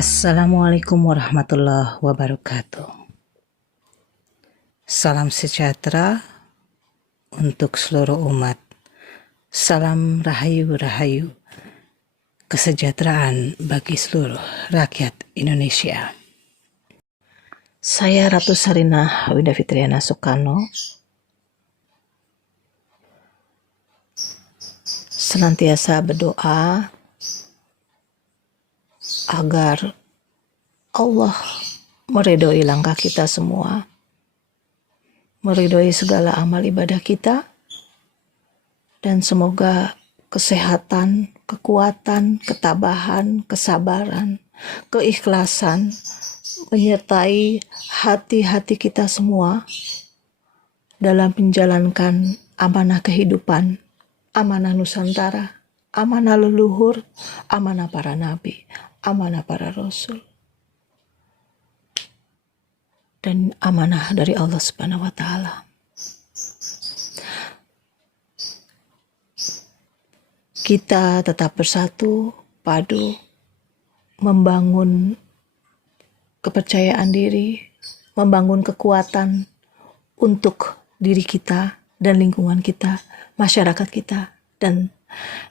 Assalamualaikum warahmatullahi wabarakatuh. Salam sejahtera untuk seluruh umat. Salam rahayu-rahayu kesejahteraan bagi seluruh rakyat Indonesia. Saya Ratu Sarinah Winda Fitriana Soekarno, senantiasa berdoa agar Allah meridhoi langkah kita semua, meridhoi segala amal ibadah kita, dan semoga kesehatan, kekuatan, ketabahan, kesabaran, keikhlasan menyertai hati-hati kita semua dalam menjalankan amanah kehidupan, amanah Nusantara, amanah leluhur, amanah para nabi, amanah para rasul, dan amanah dari Allah Subhanahu wa Ta'ala. Kita tetap bersatu, padu, membangun kepercayaan diri, membangun kekuatan untuk diri kita dan lingkungan kita, masyarakat kita, dan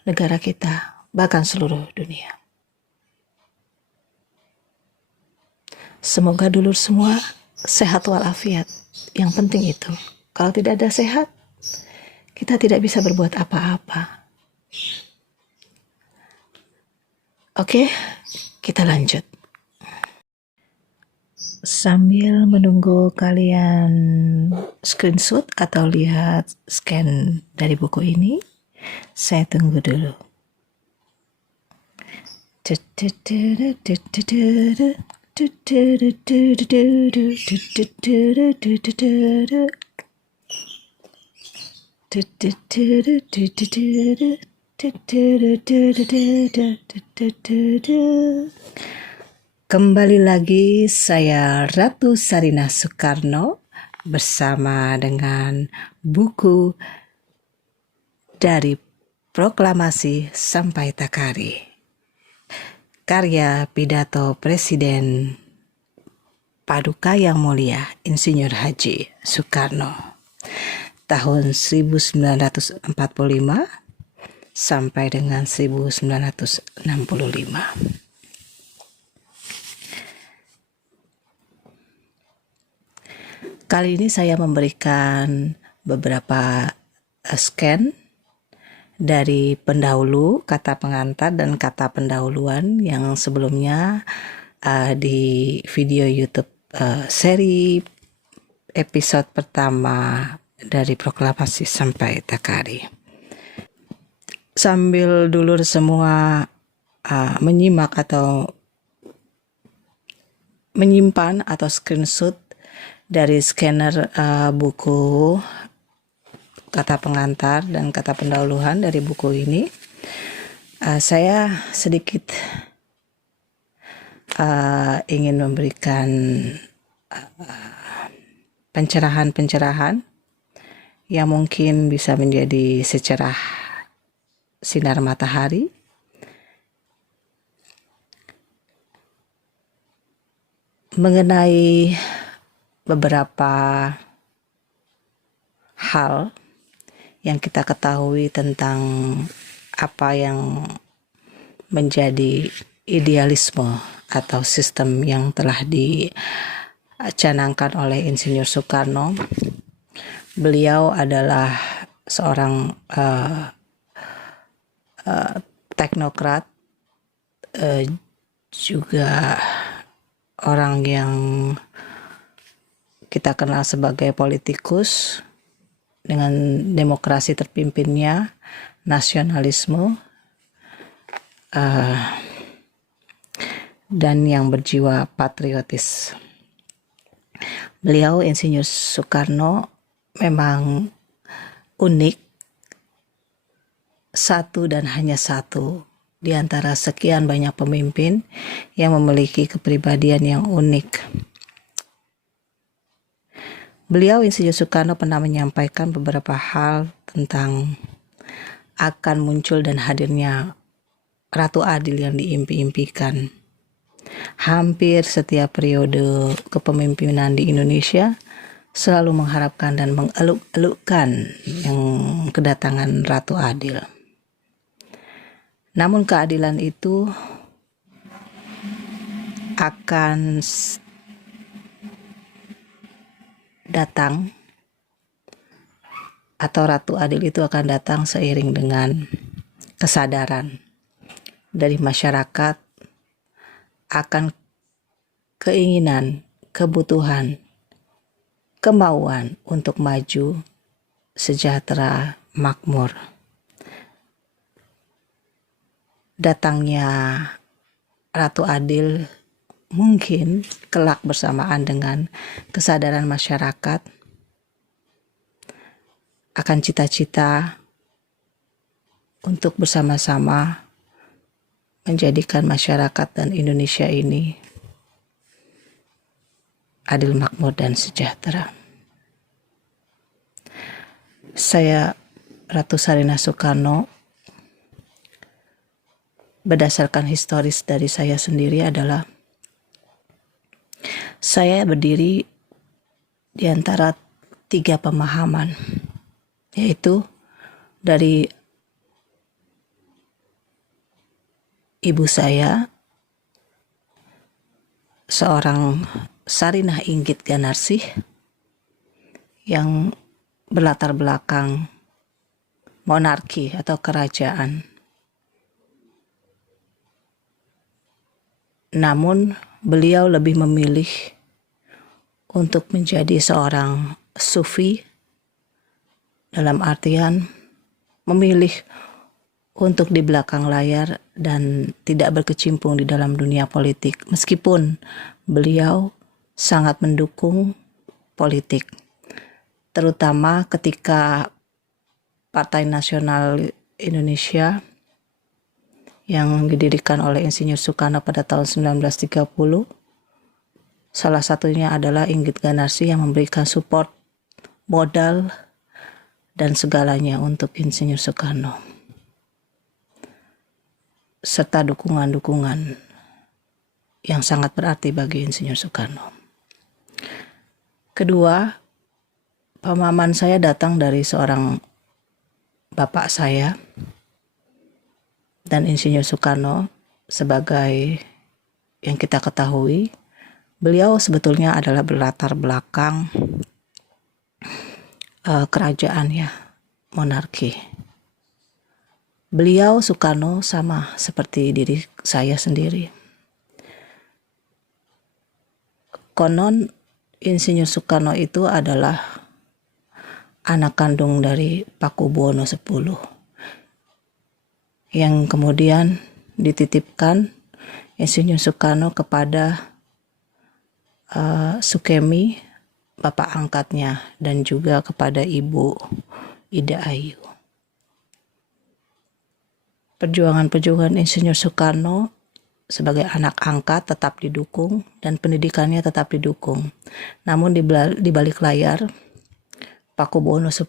negara kita, bahkan seluruh dunia. Semoga dulur semua sehat walafiat. Yang penting itu. Kalau tidak ada sehat, kita tidak bisa berbuat apa-apa. Oke, kita lanjut. Sambil menunggu kalian screenshot atau lihat scan dari buku ini, saya tunggu dulu. Kembali lagi saya Ratu Sarinah Soekarno bersama dengan buku Dari Proklamasi Sampai Takari, karya pidato Presiden Paduka Yang Mulia Insinyur Haji Soekarno tahun 1945 sampai dengan 1965. Kali ini saya memberikan beberapa scan dari pendahulu, kata pengantar dan kata pendahuluan yang sebelumnya di video YouTube seri episode pertama dari Proklamasi Sampai Takari. Sambil dulur semua menyimak atau menyimpan atau screenshot dari scanner buku kata pengantar dan kata pendahuluan dari buku ini, saya sedikit ingin memberikan pencerahan-pencerahan yang mungkin bisa menjadi secerah sinar matahari mengenai beberapa hal yang kita ketahui tentang apa yang menjadi idealisme atau sistem yang telah dicanangkan oleh Insinyur Soekarno. Beliau adalah seorang teknokrat, juga orang yang kita kenal sebagai politikus dengan demokrasi terpimpinnya, nasionalisme, dan yang berjiwa patriotis. Beliau, Insinyur Soekarno, memang unik, satu dan hanya satu di antara sekian banyak pemimpin yang memiliki kepribadian yang unik. Beliau, Insinyur Soekarno, pernah menyampaikan beberapa hal tentang akan muncul dan hadirnya Ratu Adil yang diimpi-impikan. Hampir setiap periode kepemimpinan di Indonesia selalu mengharapkan dan mengeluk-elukkan yang kedatangan Ratu Adil. Namun keadilan itu akan datang, atau Ratu Adil itu akan datang seiring dengan kesadaran dari masyarakat akan keinginan, kebutuhan, kemauan untuk maju, sejahtera, makmur. Datangnya Ratu Adil mungkin kelak bersamaan dengan kesadaran masyarakat akan cita-cita untuk bersama-sama menjadikan masyarakat dan Indonesia ini adil, makmur, dan sejahtera. Saya, Ratu Sarina Soekarno, berdasarkan historis dari saya sendiri adalah saya berdiri di antara 3 pemahaman, yaitu dari ibu saya, seorang Sarinah Inggit Ganarsih yang berlatar belakang monarki atau kerajaan. Namun beliau lebih memilih untuk menjadi seorang sufi, dalam artian memilih untuk di belakang layar dan tidak berkecimpung di dalam dunia politik, meskipun beliau sangat mendukung politik, terutama ketika Partai Nasional Indonesia yang didirikan oleh Insinyur Soekarno pada tahun 1930. Salah satunya adalah Inggit Ganarsih yang memberikan support modal dan segalanya untuk Insinyur Soekarno, serta dukungan-dukungan yang sangat berarti bagi Insinyur Soekarno. Kedua, pemahaman saya datang dari seorang bapak saya dan Insinyur Soekarno. Sebagai yang kita ketahui, beliau sebetulnya adalah berlatar belakang kerajaan, ya, monarki. Beliau, Soekarno, sama seperti diri saya sendiri. Konon Insinyur Soekarno itu adalah anak kandung dari Pakubuwono X yang kemudian dititipkan Insinyur Soekarno kepada Sukemi, bapak angkatnya, dan juga kepada Ibu Ida Ayu. Perjuangan-perjuangan Insinyur Soekarno sebagai anak angkat tetap didukung dan pendidikannya tetap didukung. Namun di balik layar, Pakubuwono X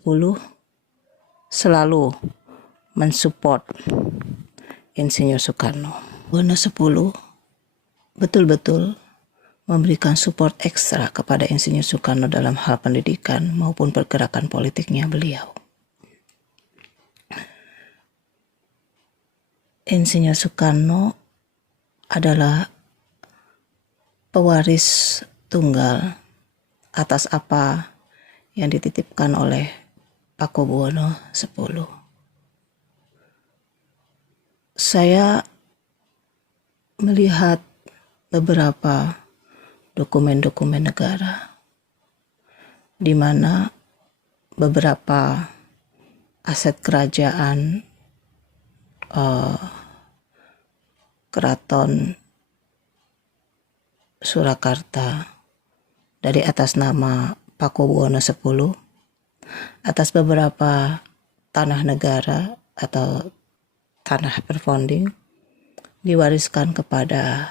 selalu mensupport Insinyur Soekarno. Pakubuwono X betul-betul memberikan support ekstra kepada Insinyur Soekarno dalam hal pendidikan maupun pergerakan politiknya beliau. Insinyur Soekarno adalah pewaris tunggal atas apa yang dititipkan oleh Pakubuwono X. Saya melihat beberapa dokumen-dokumen negara di mana beberapa aset kerajaan Keraton Surakarta dari atas nama Pakubuwono X atas beberapa tanah negara atau tanah berfonding diwariskan kepada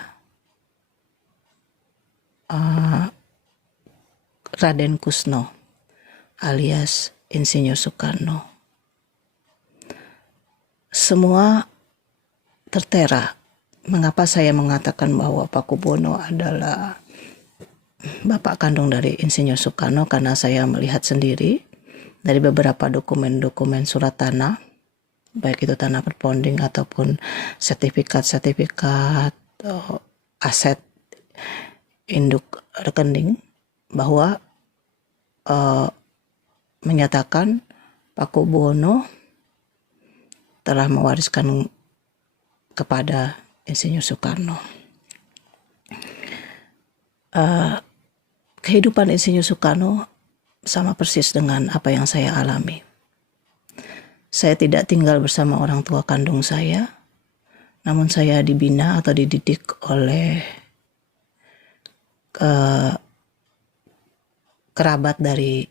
Raden Kusno alias Insinyur Soekarno. Semua tertera. Mengapa saya mengatakan bahwa Pakubuwono adalah bapak kandung dari Insinyur Soekarno? Karena saya melihat sendiri dari beberapa dokumen-dokumen surat tanah, baik itu tanah berponding ataupun sertifikat-sertifikat aset induk rekening, bahwa menyatakan Pakubuwono telah mewariskan kepada Insinyur Soekarno. Kehidupan Insinyur Soekarno sama persis dengan apa yang saya alami. Saya tidak tinggal bersama orang tua kandung saya, namun saya dibina atau dididik oleh kerabat dari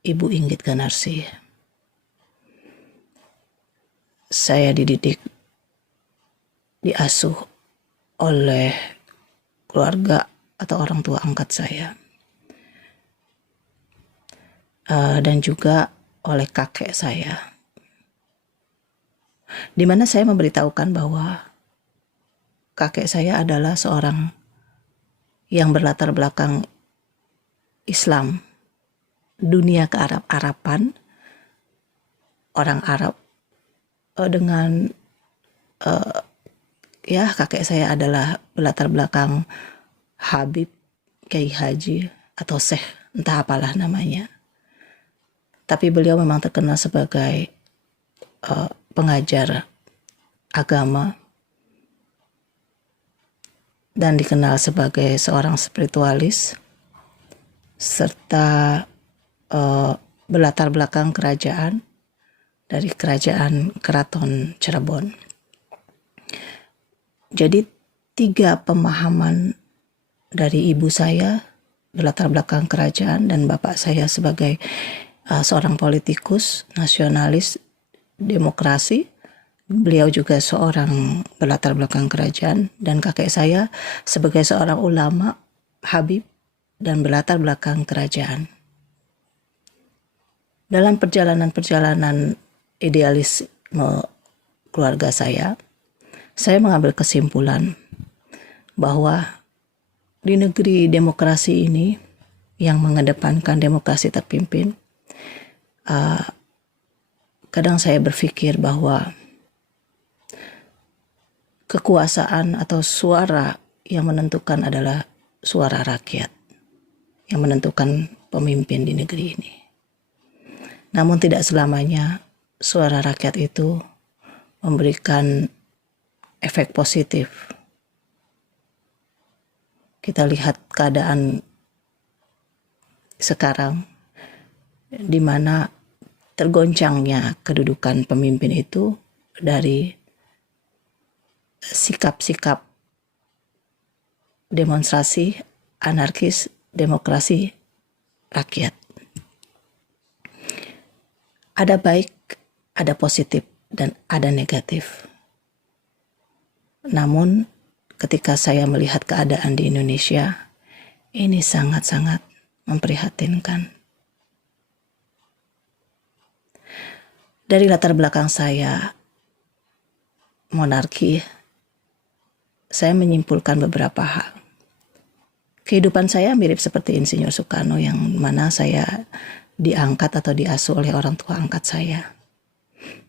Ibu Inggit Ganarsi. Saya dididik, diasuh oleh keluarga atau orang tua angkat saya, dan juga oleh kakek saya, di mana saya memberitahukan bahwa kakek saya adalah seorang yang berlatar belakang Islam, dunia kearab-araban, orang Arab, dengan kakek saya adalah berlatar belakang Habib, Kiai Haji atau Syekh, entah apalah namanya. Tapi beliau memang terkenal sebagai pengajar agama dan dikenal sebagai seorang spiritualis, serta berlatar belakang kerajaan dari kerajaan Keraton Cirebon. Jadi 3 pemahaman dari ibu saya berlatar belakang kerajaan dan bapak saya sebagai seorang politikus, nasionalis, demokrasi. Beliau juga seorang berlatar belakang kerajaan, dan kakek saya sebagai seorang ulama, habib, dan berlatar belakang kerajaan. Dalam perjalanan-perjalanan idealisme keluarga saya mengambil kesimpulan bahwa di negeri demokrasi ini yang mengedepankan demokrasi terpimpin, kadang saya berpikir bahwa kekuasaan atau suara yang menentukan adalah suara rakyat, yang menentukan pemimpin di negeri ini. Namun tidak selamanya suara rakyat itu memberikan efek positif. Kita lihat keadaan sekarang di mana tergoncangnya kedudukan pemimpin itu dari sikap-sikap demonstrasi anarkis demokrasi rakyat. Ada baik, ada positif, dan ada negatif. Namun ketika saya melihat keadaan di Indonesia, ini sangat-sangat memprihatinkan. Dari latar belakang saya, monarki, saya menyimpulkan beberapa hal. Kehidupan saya mirip seperti Insinyur Soekarno, yang mana saya diangkat atau diasuh oleh orang tua angkat saya.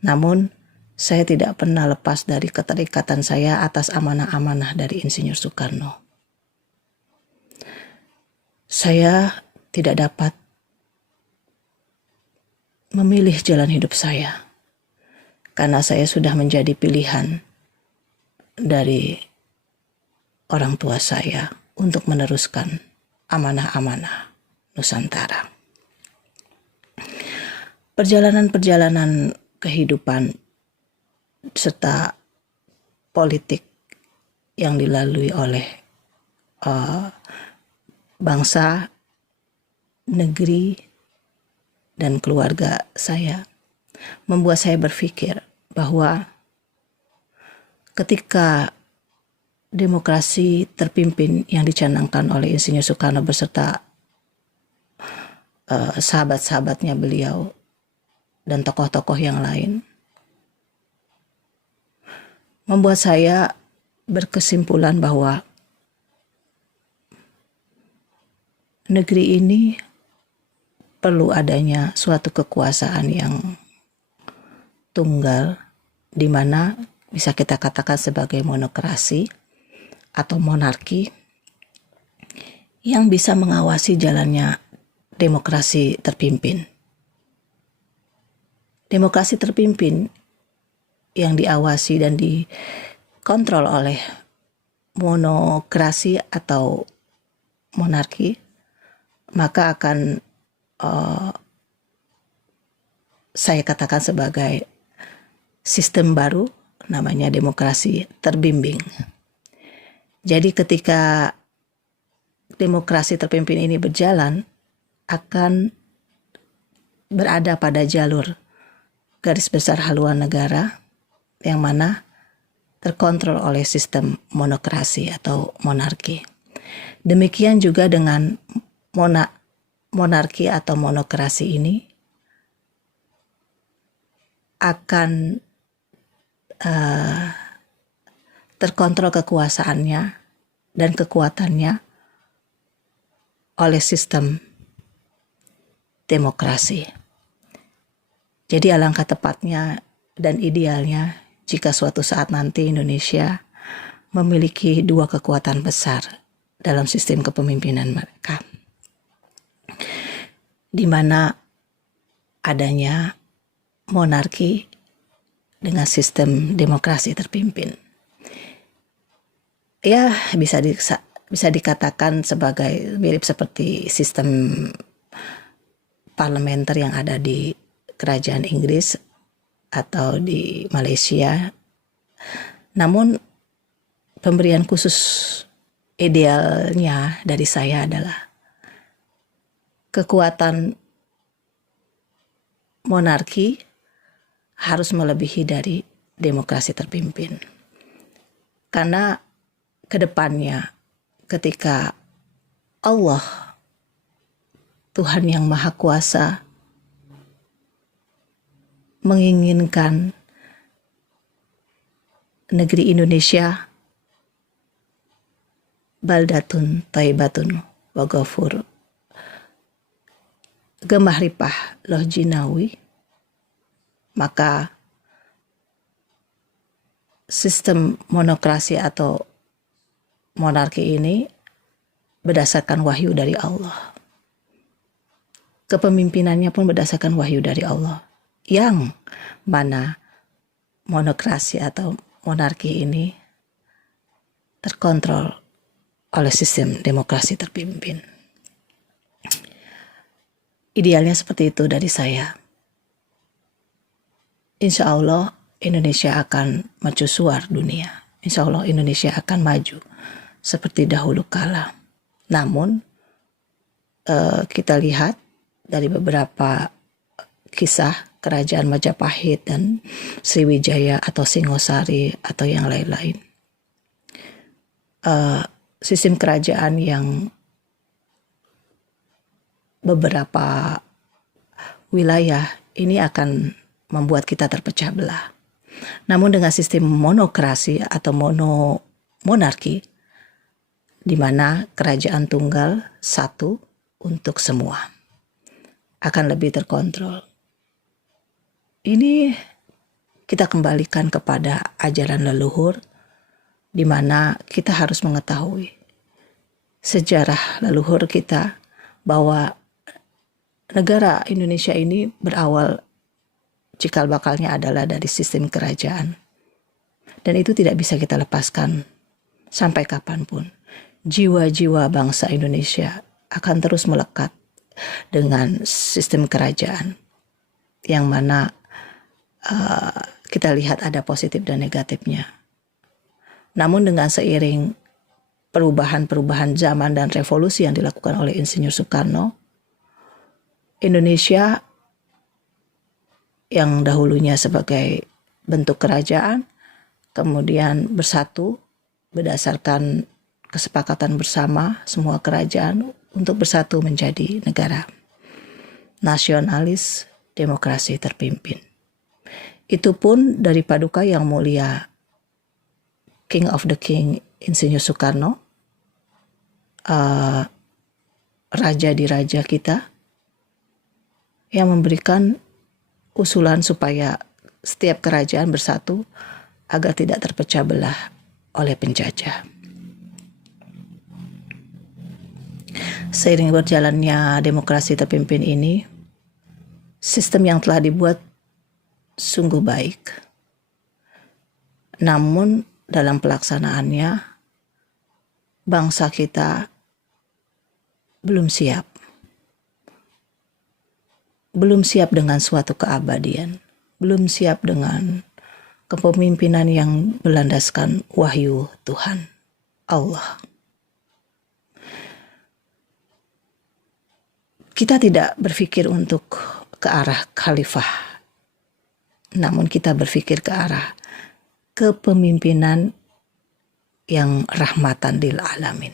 Namun, saya tidak pernah lepas dari keterikatan saya atas amanah-amanah dari Insinyur Soekarno. Saya tidak dapat memilih jalan hidup saya, karena saya sudah menjadi pilihan dari orang tua saya untuk meneruskan amanah-amanah Nusantara. Perjalanan-perjalanan kehidupan serta politik yang dilalui oleh bangsa, negeri, dan keluarga saya membuat saya berpikir bahwa ketika demokrasi terpimpin yang dicanangkan oleh Insinyur Soekarno beserta sahabat-sahabatnya beliau dan tokoh-tokoh yang lain, membuat saya berkesimpulan bahwa negeri ini perlu adanya suatu kekuasaan yang tunggal, di mana bisa kita katakan sebagai monokrasi atau monarki yang bisa mengawasi jalannya demokrasi terpimpin. Demokrasi terpimpin yang diawasi dan dikontrol oleh monokrasi atau monarki, maka akan saya katakan sebagai sistem baru, namanya demokrasi terbimbing. Jadi ketika demokrasi terpimpin ini berjalan, akan berada pada jalur garis besar haluan negara yang mana terkontrol oleh sistem monokrasi atau monarki. Demikian juga dengan monarki atau monokrasi ini akan terkontrol kekuasaannya dan kekuatannya oleh sistem demokrasi. Jadi alangkah tepatnya dan idealnya jika suatu saat nanti Indonesia memiliki dua kekuatan besar dalam sistem kepemimpinan mereka, di mana adanya monarki dengan sistem demokrasi terpimpin. Ya, bisa dikatakan sebagai mirip seperti sistem parlementer yang ada di kerajaan Inggris atau di Malaysia. Namun pemberian khusus idealnya dari saya adalah kekuatan monarki harus melebihi dari demokrasi terpimpin. Karena kedepannya ketika Allah, Tuhan yang Maha Kuasa, menginginkan negeri Indonesia baldatun thayyibatun wa ghafur gemah ripah loh jinawi, maka sistem monokrasi atau monarki ini berdasarkan wahyu dari Allah. Kepemimpinannya pun berdasarkan wahyu dari Allah, yang mana monokrasi atau monarki ini terkontrol oleh sistem demokrasi terpimpin. Idealnya seperti itu dari saya. Insya Allah Indonesia akan mercusuar dunia. Insya Allah Indonesia akan maju seperti dahulu kala. Namun kita lihat dari beberapa kisah kerajaan Majapahit dan Sriwijaya atau Singosari atau yang lain-lain. Sistem kerajaan yang beberapa wilayah ini akan membuat kita terpecah belah. Namun dengan sistem monokrasi atau monarki, di mana kerajaan tunggal satu untuk semua, akan lebih terkontrol. Ini kita kembalikan kepada ajaran leluhur, di mana kita harus mengetahui sejarah leluhur kita bahwa negara Indonesia ini berawal cikal bakalnya adalah dari sistem kerajaan. Dan itu tidak bisa kita lepaskan sampai kapanpun. Jiwa-jiwa bangsa Indonesia akan terus melekat dengan sistem kerajaan yang mana kita lihat ada positif dan negatifnya. Namun dengan seiring perubahan-perubahan zaman dan revolusi yang dilakukan oleh Insinyur Soekarno, Indonesia yang dahulunya sebagai bentuk kerajaan, kemudian bersatu berdasarkan kesepakatan bersama semua kerajaan untuk bersatu menjadi negara nasionalis demokrasi terpimpin. Itu pun dari Paduka Yang Mulia King of the King Insinyur Soekarno, raja di raja kita, yang memberikan usulan supaya setiap kerajaan bersatu agar tidak terpecah belah oleh penjajah. Seiring berjalannya demokrasi terpimpin ini, sistem yang telah dibuat sungguh baik. Namun dalam pelaksanaannya, bangsa kita belum siap. Belum siap dengan suatu keabadian. Belum siap dengan kepemimpinan yang berlandaskan wahyu Tuhan, Allah. Kita tidak berpikir untuk ke arah khalifah, namun kita berpikir ke arah kepemimpinan yang rahmatan lil alamin,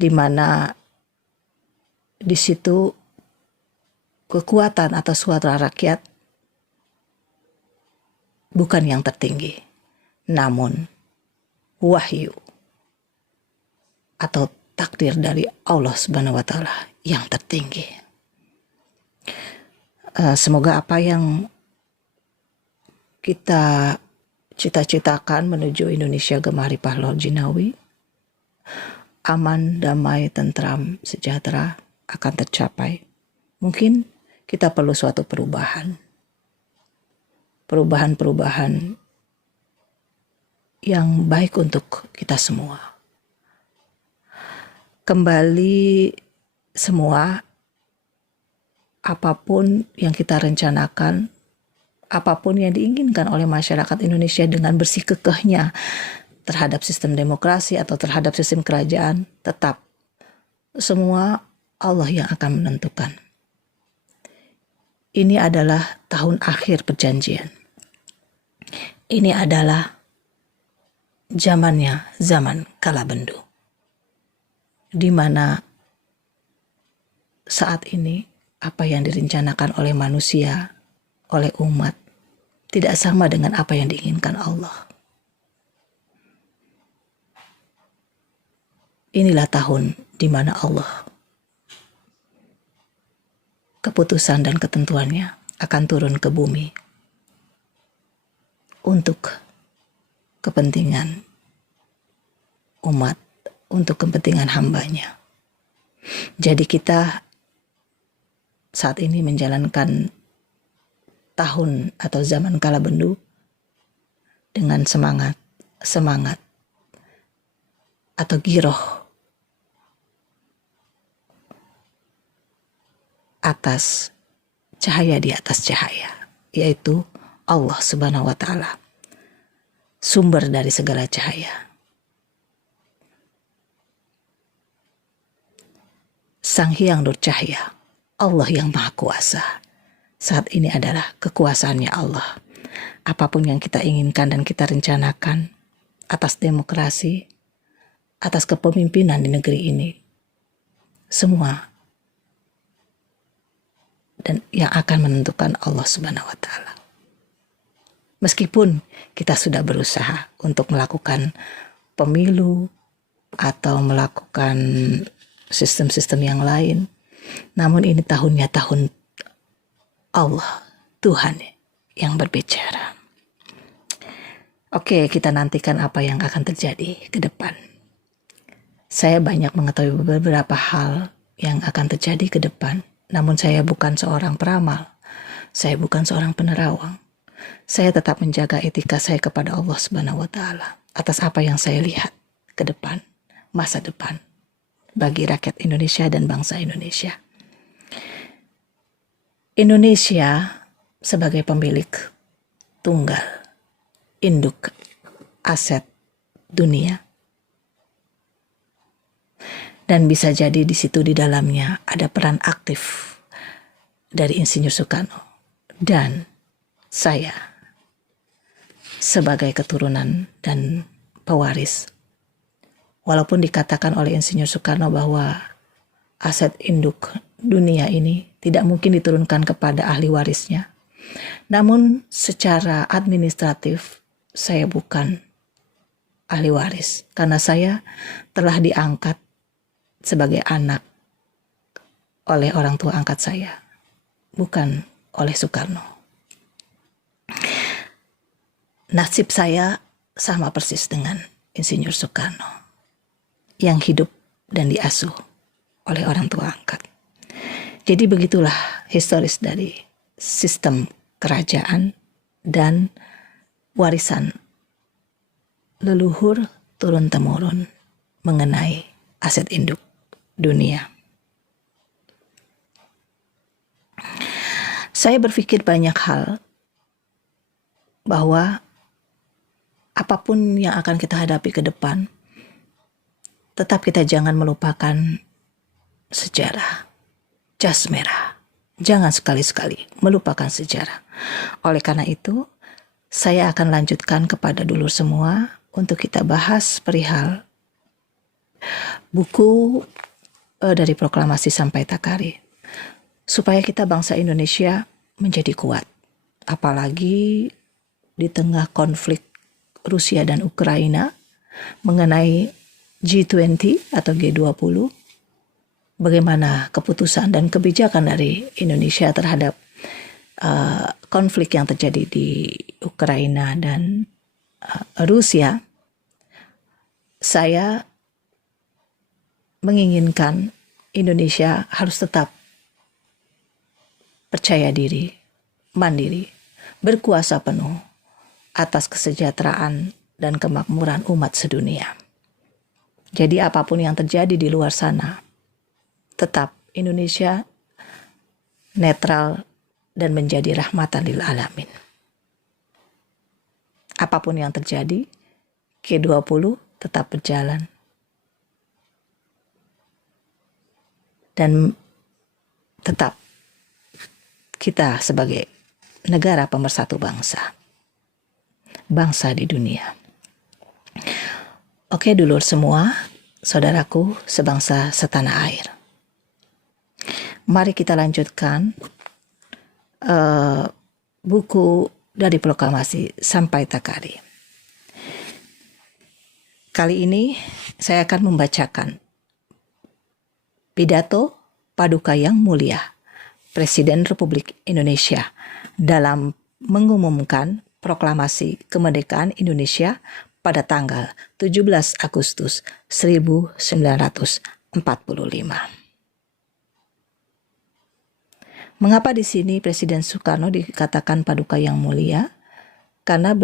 di mana di situ kekuatan atau suara rakyat bukan yang tertinggi, namun wahyu atau takdir dari Allah Subhanahu wa Ta'ala yang tertinggi. Semoga apa yang kita cita-citakan menuju Indonesia Gemari Pahlawan Jinawi, aman, damai, tentram, sejahtera akan tercapai. Mungkin kita perlu suatu perubahan. Perubahan-perubahan yang baik untuk kita semua. Kembali semua, apapun yang kita rencanakan, apapun yang diinginkan oleh masyarakat Indonesia dengan bersikukuhnya terhadap sistem demokrasi atau terhadap sistem kerajaan, tetap semua Allah yang akan menentukan. Ini adalah tahun akhir perjanjian. Ini adalah zamannya zaman Kalabendu, di mana saat ini apa yang direncanakan oleh manusia, oleh umat, tidak sama dengan apa yang diinginkan Allah. Inilah tahun di mana Allah, keputusan dan ketentuannya akan turun ke bumi untuk kepentingan umat, untuk kepentingan hambanya. Jadi kita saat ini menjalankan tahun atau zaman Kalabendu dengan semangat atau giroh atas cahaya di atas cahaya, yaitu Allah Subhanahu wa Ta'ala, sumber dari segala cahaya. Sang Hyang Nur Cahya, Allah yang Maha Kuasa. Saat ini adalah kekuasaannya Allah. Apapun yang kita inginkan dan kita rencanakan atas demokrasi, atas kepemimpinan di negeri ini, semua dan yang akan menentukan Allah Subhanahu wa Ta'ala. Meskipun kita sudah berusaha untuk melakukan pemilu atau melakukan sistem-sistem yang lain, namun ini tahunnya tahun Allah, Tuhan yang berbicara. Oke, kita nantikan apa yang akan terjadi ke depan. Saya banyak mengetahui beberapa hal yang akan terjadi ke depan. Namun saya bukan seorang peramal, saya bukan seorang penerawang. Saya tetap menjaga etika saya kepada Allah Subhanahu wa Ta'ala atas apa yang saya lihat ke depan, masa depan bagi rakyat Indonesia dan bangsa Indonesia. Indonesia sebagai pemilik tunggal, induk aset dunia. Dan bisa jadi di situ di dalamnya ada peran aktif dari Insinyur Soekarno dan saya sebagai keturunan dan pewaris. Walaupun dikatakan oleh Insinyur Soekarno bahwa aset induk dunia ini tidak mungkin diturunkan kepada ahli warisnya. Namun secara administratif saya bukan ahli waris karena saya telah diangkat sebagai anak oleh orang tua angkat saya, bukan oleh Soekarno. Nasib saya sama persis dengan Insinyur Soekarno yang hidup dan diasuh oleh orang tua angkat. Jadi begitulah historis dari sistem kerajaan dan warisan leluhur turun-temurun mengenai aset induk dunia. Saya berpikir banyak hal bahwa apapun yang akan kita hadapi ke depan, tetap kita jangan melupakan sejarah. Jas merah. Jangan sekali-sekali melupakan sejarah. Oleh karena itu, saya akan lanjutkan kepada dulur semua untuk kita bahas perihal buku dari Proklamasi Sampai Takari. Supaya kita bangsa Indonesia menjadi kuat. Apalagi di tengah konflik Rusia dan Ukraina mengenai G20 atau G20, bagaimana keputusan dan kebijakan dari Indonesia terhadap konflik yang terjadi di Ukraina dan Rusia. Saya menginginkan Indonesia harus tetap percaya diri, mandiri, berkuasa penuh atas kesejahteraan dan kemakmuran umat sedunia. Jadi apapun yang terjadi di luar sana, tetap Indonesia netral dan menjadi rahmatan lil alamin. Apapun yang terjadi, G20 tetap berjalan. Dan tetap kita sebagai negara pemersatu bangsa di dunia. Oke dulur semua, saudaraku sebangsa setanah air. Mari kita lanjutkan buku dari Proklamasi Sampai Takari. Kali ini saya akan membacakan pidato Paduka Yang Mulia Presiden Republik Indonesia dalam mengumumkan Proklamasi Kemerdekaan Indonesia pada tanggal 17 Agustus 1945. Mengapa di sini Presiden Soekarno dikatakan Paduka Yang Mulia? Karena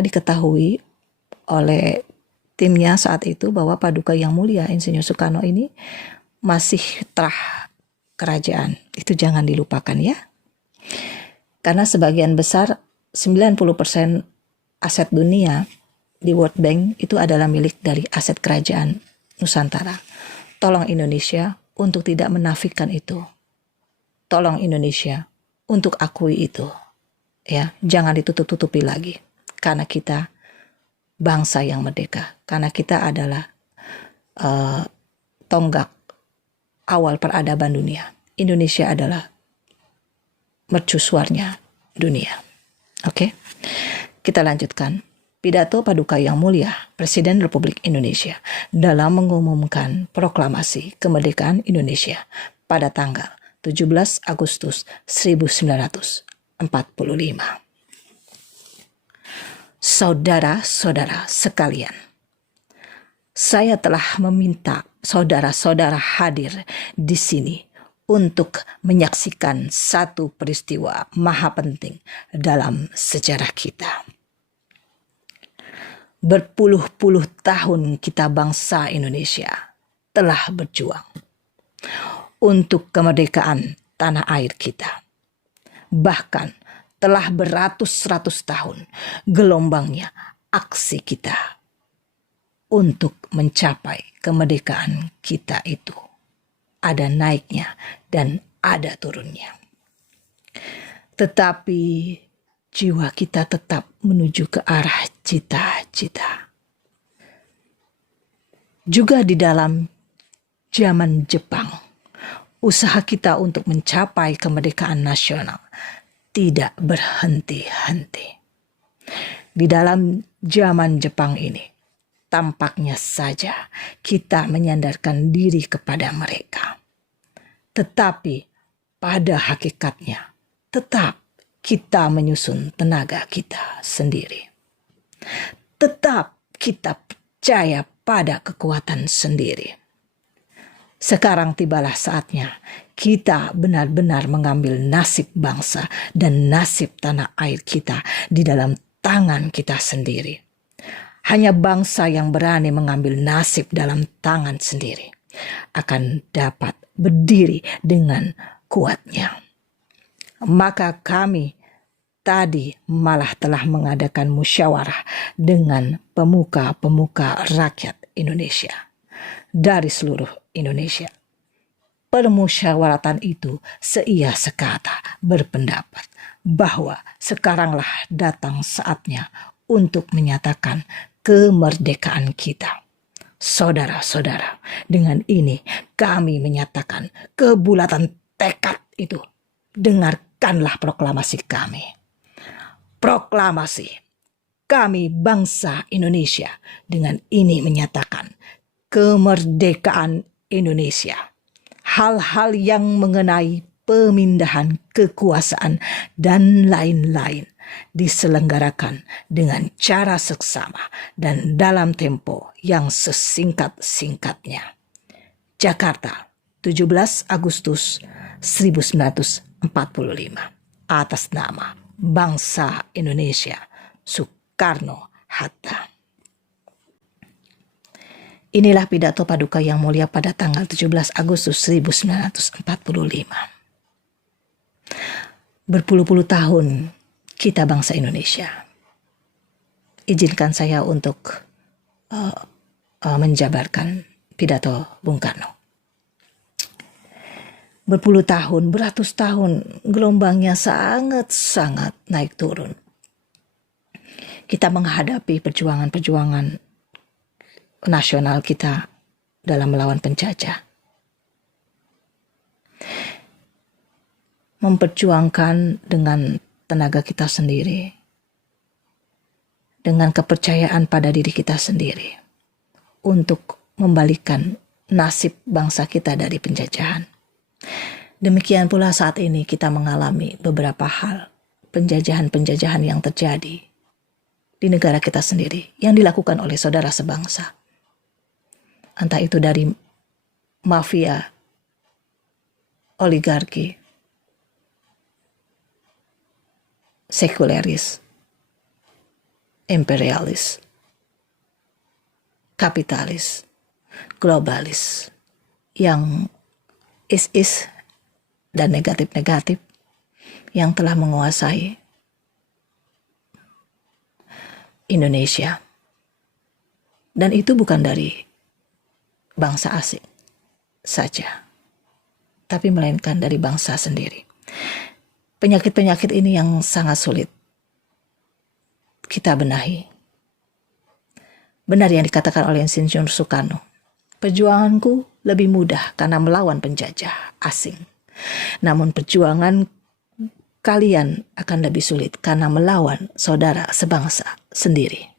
diketahui oleh timnya saat itu bahwa Paduka Yang Mulia Insinyur Soekarno ini masih terah kerajaan. Itu jangan dilupakan ya. Karena sebagian besar 90% aset dunia di World Bank itu adalah milik dari aset kerajaan Nusantara. Tolong Indonesia untuk tidak menafikan itu. Tolong Indonesia untuk akui itu. Ya, jangan ditutup-tutupi lagi. Karena kita bangsa yang merdeka. Karena kita adalah tonggak awal peradaban dunia. Indonesia adalah mercusuarnya dunia. Oke, kita lanjutkan. Pidato Paduka Yang Mulia Presiden Republik Indonesia dalam mengumumkan Proklamasi Kemerdekaan Indonesia pada tanggal 17 Agustus 1945. Saudara-saudara sekalian, saya telah meminta saudara-saudara hadir di sini untuk menyaksikan satu peristiwa maha penting dalam sejarah kita. Berpuluh-puluh tahun kita bangsa Indonesia telah berjuang untuk kemerdekaan tanah air kita. Bahkan telah beratus-ratus tahun gelombangnya aksi kita untuk mencapai kemerdekaan kita itu. Ada naiknya dan ada turunnya. Tetapi jiwa kita tetap menuju ke arah cita-cita. Juga di dalam zaman Jepang, usaha kita untuk mencapai kemerdekaan nasional tidak berhenti-henti. Di dalam zaman Jepang ini, tampaknya saja kita menyandarkan diri kepada mereka. Tetapi pada hakikatnya tetap kita menyusun tenaga kita sendiri. Tetap kita percaya pada kekuatan sendiri. Sekarang tibalah saatnya kita benar-benar mengambil nasib bangsa dan nasib tanah air kita di dalam tangan kita sendiri. Hanya bangsa yang berani mengambil nasib dalam tangan sendiri akan dapat berdiri dengan kuatnya. Maka kami tadi malah telah mengadakan musyawarah dengan pemuka-pemuka rakyat Indonesia dari seluruh Indonesia. Permusyawaratan itu seia sekata berpendapat bahwa sekaranglah datang saatnya untuk menyatakan kemerdekaan kita. Saudara-saudara, dengan ini kami menyatakan kebulatan tekad itu. Dengarkanlah proklamasi kami. Proklamasi kami bangsa Indonesia dengan ini menyatakan kemerdekaan Indonesia. Hal-hal yang mengenai pemindahan kekuasaan dan lain-lain diselenggarakan dengan cara seksama dan dalam tempo yang sesingkat-singkatnya. Jakarta, 17 Agustus 1945. Atas nama bangsa Indonesia, Soekarno-Hatta. Inilah pidato Paduka Yang Mulia pada tanggal 17 Agustus 1945. Berpuluh-puluh tahun kita bangsa Indonesia. Izinkan saya untuk menjabarkan pidato Bung Karno. Berpuluh tahun, beratus tahun, gelombangnya sangat-sangat naik turun. Kita menghadapi perjuangan-perjuangan nasional kita dalam melawan penjajah. Memperjuangkan dengan tenaga kita sendiri, dengan kepercayaan pada diri kita sendiri, untuk membalikan nasib bangsa kita dari penjajahan. Demikian pula saat ini kita mengalami beberapa hal penjajahan-penjajahan yang terjadi di negara kita sendiri yang dilakukan oleh saudara sebangsa. Entah itu dari mafia, oligarki, sekuleris, imperialis, kapitalis, globalis, yang is dan negatif-negatif yang telah menguasai Indonesia. Dan itu bukan dari bangsa asing saja, tapi melainkan dari bangsa sendiri. Penyakit-penyakit ini yang sangat sulit kita benahi. Benar yang dikatakan oleh Insinyur Soekarno, perjuanganku lebih mudah karena melawan penjajah asing. Namun perjuangan kalian akan lebih sulit karena melawan saudara sebangsa sendiri.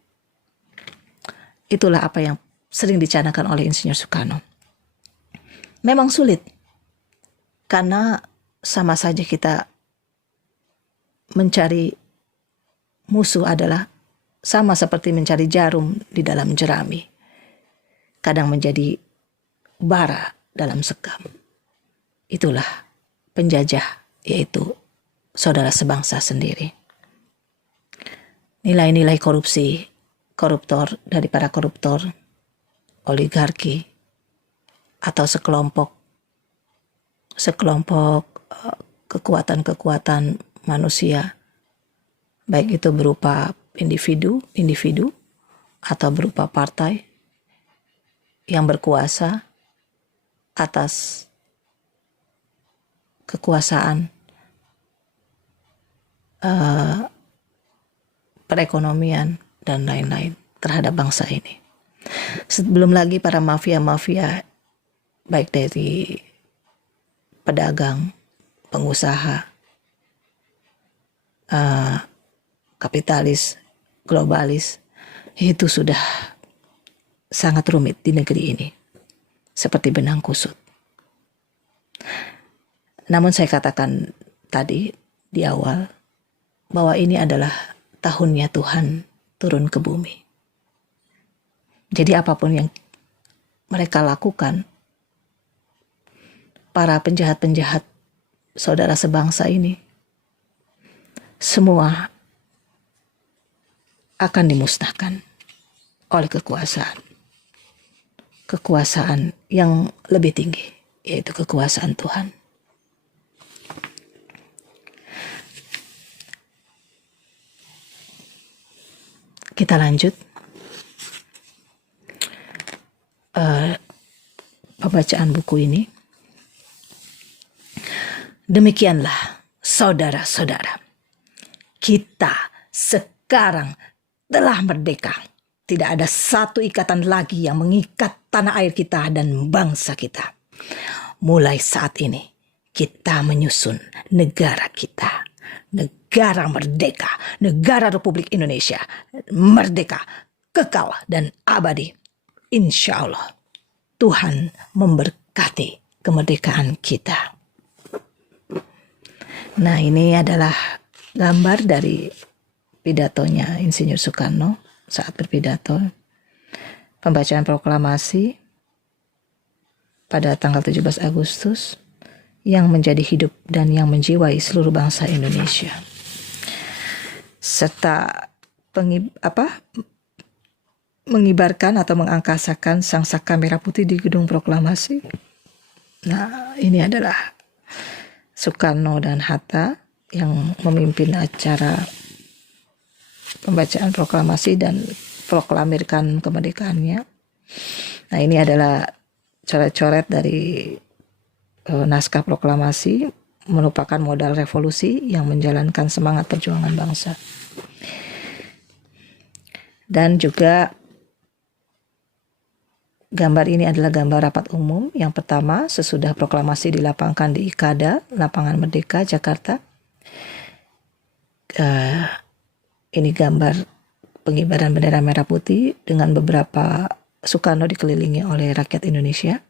Itulah apa yang sering dicanangkan oleh Insinyur Soekarno. Memang sulit, karena sama saja kita mencari musuh adalah sama seperti mencari jarum di dalam jerami. Kadang menjadi bara dalam sekam. Itulah penjajah, yaitu saudara sebangsa sendiri. Nilai-nilai koruptor dari para koruptor, oligarki, atau sekelompok kekuatan-kekuatan manusia, baik itu berupa individu atau berupa partai yang berkuasa atas kekuasaan perekonomian dan lain-lain terhadap bangsa ini. Belum lagi para mafia-mafia, baik dari pedagang, pengusaha, kapitalis, globalis, itu sudah sangat rumit di negeri ini, seperti benang kusut. Namun saya katakan tadi di awal bahwa ini adalah tahunnya Tuhan turun ke bumi. Jadi apapun yang mereka lakukan, para penjahat-penjahat saudara sebangsa ini, semua akan dimusnahkan oleh kekuasaan yang lebih tinggi, yaitu kekuasaan Tuhan. Kita lanjut pembacaan buku ini. Demikianlah saudara-saudara, kita sekarang telah merdeka. Tidak ada satu ikatan lagi yang mengikat tanah air kita dan bangsa kita. Mulai saat ini kita menyusun negara kita. Negara merdeka, negara Republik Indonesia, merdeka, kekal dan abadi. Insya Allah Tuhan memberkati kemerdekaan kita. Nah, ini adalah gambar dari pidatonya Insinyur Soekarno saat berpidato, pembacaan proklamasi pada tanggal 17 Agustus yang menjadi hidup dan yang menjiwai seluruh bangsa Indonesia, serta mengibarkan atau mengangkasakan sangsaka merah putih di gedung proklamasi. Nah, ini adalah Soekarno dan Hatta yang memimpin acara pembacaan proklamasi dan proklamirkan kemerdekaannya. Nah, ini adalah coret-coret dari naskah proklamasi, merupakan modal revolusi yang menjalankan semangat perjuangan bangsa. Dan juga gambar ini adalah gambar rapat umum yang pertama sesudah proklamasi dilapangkan di IKADA, Lapangan Merdeka, Jakarta. Ini gambar pengibaran bendera merah putih dengan beberapa Soekarno dikelilingi oleh rakyat Indonesia.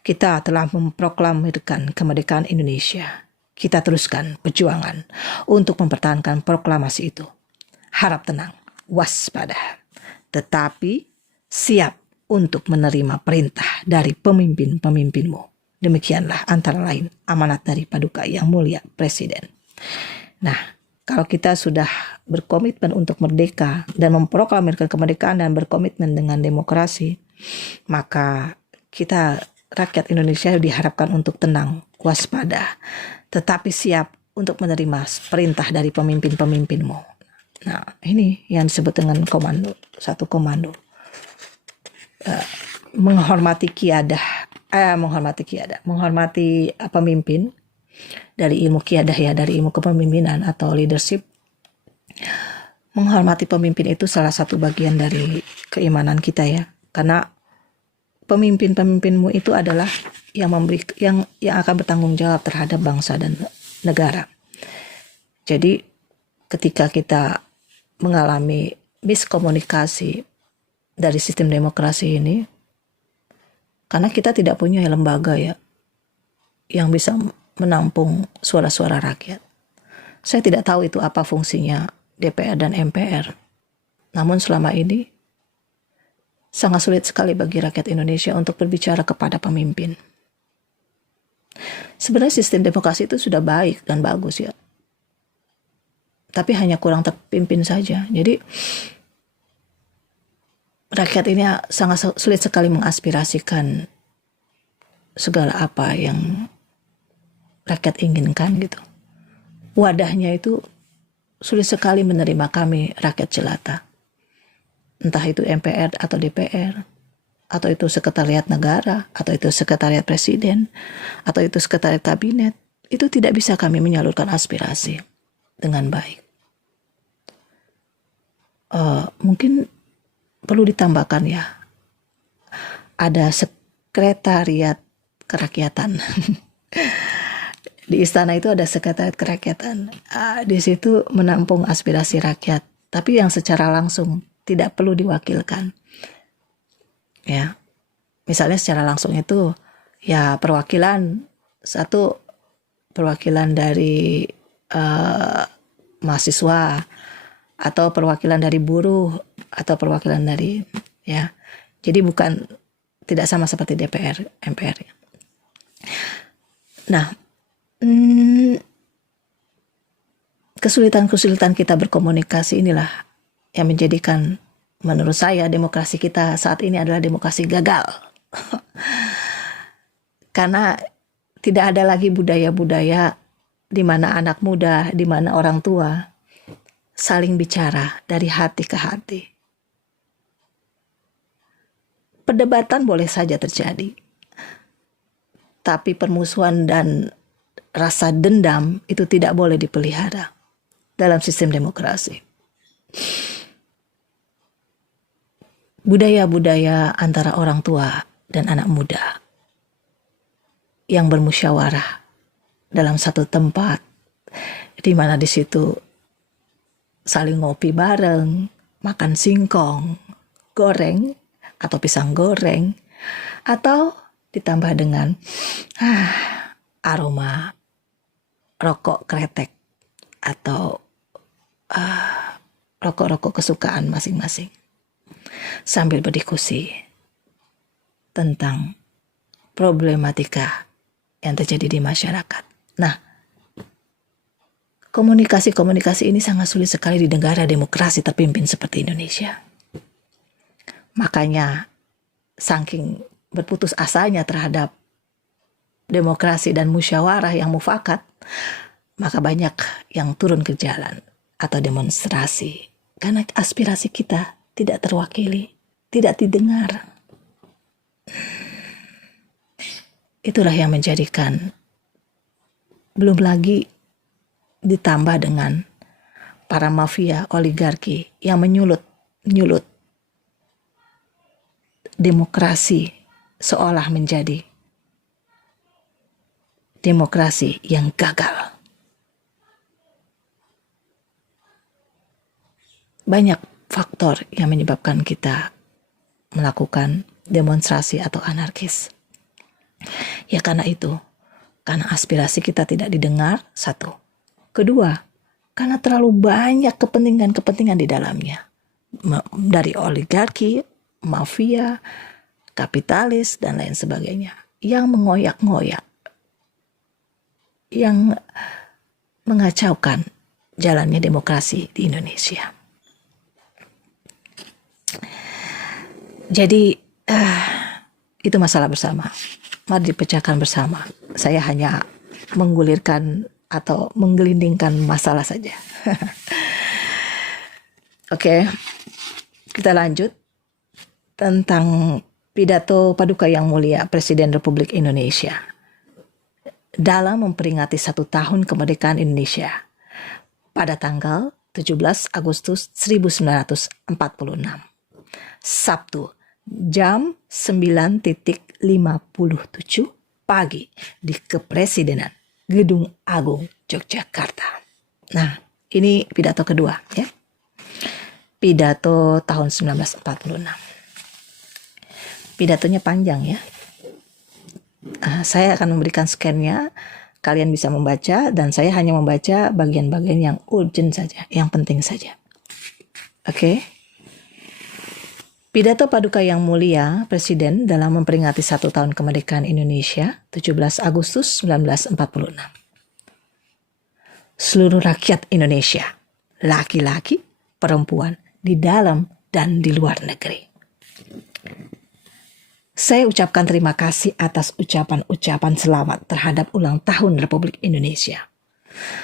Kita telah memproklamirkan kemerdekaan Indonesia. Kita teruskan perjuangan untuk mempertahankan proklamasi itu. Harap tenang, waspada, tetapi siap untuk menerima perintah dari pemimpin-pemimpinmu. Demikianlah antara lain amanat dari Paduka Yang Mulia Presiden. Nah, kalau kita sudah berkomitmen untuk merdeka dan memproklamirkan kemerdekaan dan berkomitmen dengan demokrasi, maka kita rakyat Indonesia diharapkan untuk tenang, waspada, tetapi siap untuk menerima perintah dari pemimpin-pemimpinmu. Nah, ini yang disebut dengan komando, satu komando. Menghormati pemimpin dari ilmu kiadah, ya, dari ilmu kepemimpinan atau leadership. Menghormati pemimpin itu salah satu bagian dari keimanan kita, ya, karena pemimpin-pemimpinmu itu adalah yang akan bertanggung jawab terhadap bangsa dan negara. Jadi ketika kita mengalami miskomunikasi dari sistem demokrasi ini, karena kita tidak punya lembaga, ya, yang bisa menampung suara-suara rakyat. Saya tidak tahu itu apa fungsinya DPR dan MPR. Namun selama ini Sangat sulit sekali bagi rakyat Indonesia untuk berbicara kepada pemimpin. Sebenarnya sistem demokrasi itu sudah baik dan bagus ya, tapi hanya kurang terpimpin saja. Jadi rakyat ini sangat sulit sekali mengaspirasikan segala apa yang rakyat inginkan gitu. Wadahnya itu sulit sekali menerima kami rakyat jelata. Entah itu MPR atau DPR, atau itu sekretariat negara, atau itu sekretariat presiden, atau itu sekretariat kabinet, itu tidak bisa kami menyalurkan aspirasi dengan baik. Mungkin perlu ditambahkan ya, ada sekretariat kerakyatan. Di istana itu ada sekretariat kerakyatan. Di situ menampung aspirasi rakyat, tapi yang secara langsung tidak perlu diwakilkan. Ya, misalnya secara langsung itu ya perwakilan dari mahasiswa, atau perwakilan dari buruh, atau perwakilan dari ya. Jadi tidak sama seperti DPR, MPR. Nah, kesulitan-kesulitan kita berkomunikasi inilah yang menjadikan, menurut saya, demokrasi kita saat ini adalah demokrasi gagal. Karena tidak ada lagi budaya-budaya di mana anak muda, di mana orang tua saling bicara dari hati ke hati. Perdebatan boleh saja terjadi, tapi permusuhan dan rasa dendam itu tidak boleh dipelihara dalam sistem demokrasi. Budaya-budaya antara orang tua dan anak muda yang bermusyawarah dalam satu tempat, di mana di situ saling ngopi bareng, makan singkong, goreng atau pisang goreng, atau ditambah dengan aroma rokok kretek atau rokok-rokok kesukaan masing-masing, sambil berdiskusi tentang problematika yang terjadi di masyarakat. Nah, komunikasi-komunikasi ini sangat sulit sekali di negara demokrasi terpimpin seperti Indonesia. Makanya saking berputus asanya terhadap demokrasi dan musyawarah yang mufakat, maka banyak yang turun ke jalan atau demonstrasi karena aspirasi kita tidak terwakili, tidak didengar. Itulah yang menjadikan, belum lagi ditambah dengan para mafia oligarki yang menyulut demokrasi seolah menjadi demokrasi yang gagal. Banyak faktor yang menyebabkan kita melakukan demonstrasi atau anarkis. Ya karena itu, karena aspirasi kita tidak didengar, satu. Kedua, karena terlalu banyak kepentingan-kepentingan di dalamnya. Dari oligarki, mafia, kapitalis, dan lain sebagainya. Yang mengoyak-ngoyak, yang mengacaukan jalannya demokrasi di Indonesia. Jadi, itu masalah bersama. Mari dipecahkan bersama. Saya hanya menggulirkan atau menggelindingkan masalah saja. Oke, kita lanjut tentang pidato Paduka Yang Mulia Presiden Republik Indonesia dalam memperingati 1 tahun kemerdekaan Indonesia pada tanggal 17 Agustus 1946, Sabtu, jam 9.57 pagi di Kepresidenan Gedung Agung Yogyakarta. Nah, ini pidato kedua ya. Pidato tahun 1946. Pidatonya panjang ya. Saya akan memberikan scan-nya, kalian bisa membaca, dan saya hanya membaca bagian-bagian yang urgent saja, yang penting saja. Oke. Pidato Paduka Yang Mulia Presiden dalam memperingati 1 tahun kemerdekaan Indonesia 17 Agustus 1946. Seluruh rakyat Indonesia, laki-laki, perempuan, di dalam dan di luar negeri. Saya ucapkan terima kasih atas ucapan-ucapan selamat terhadap ulang tahun Republik Indonesia.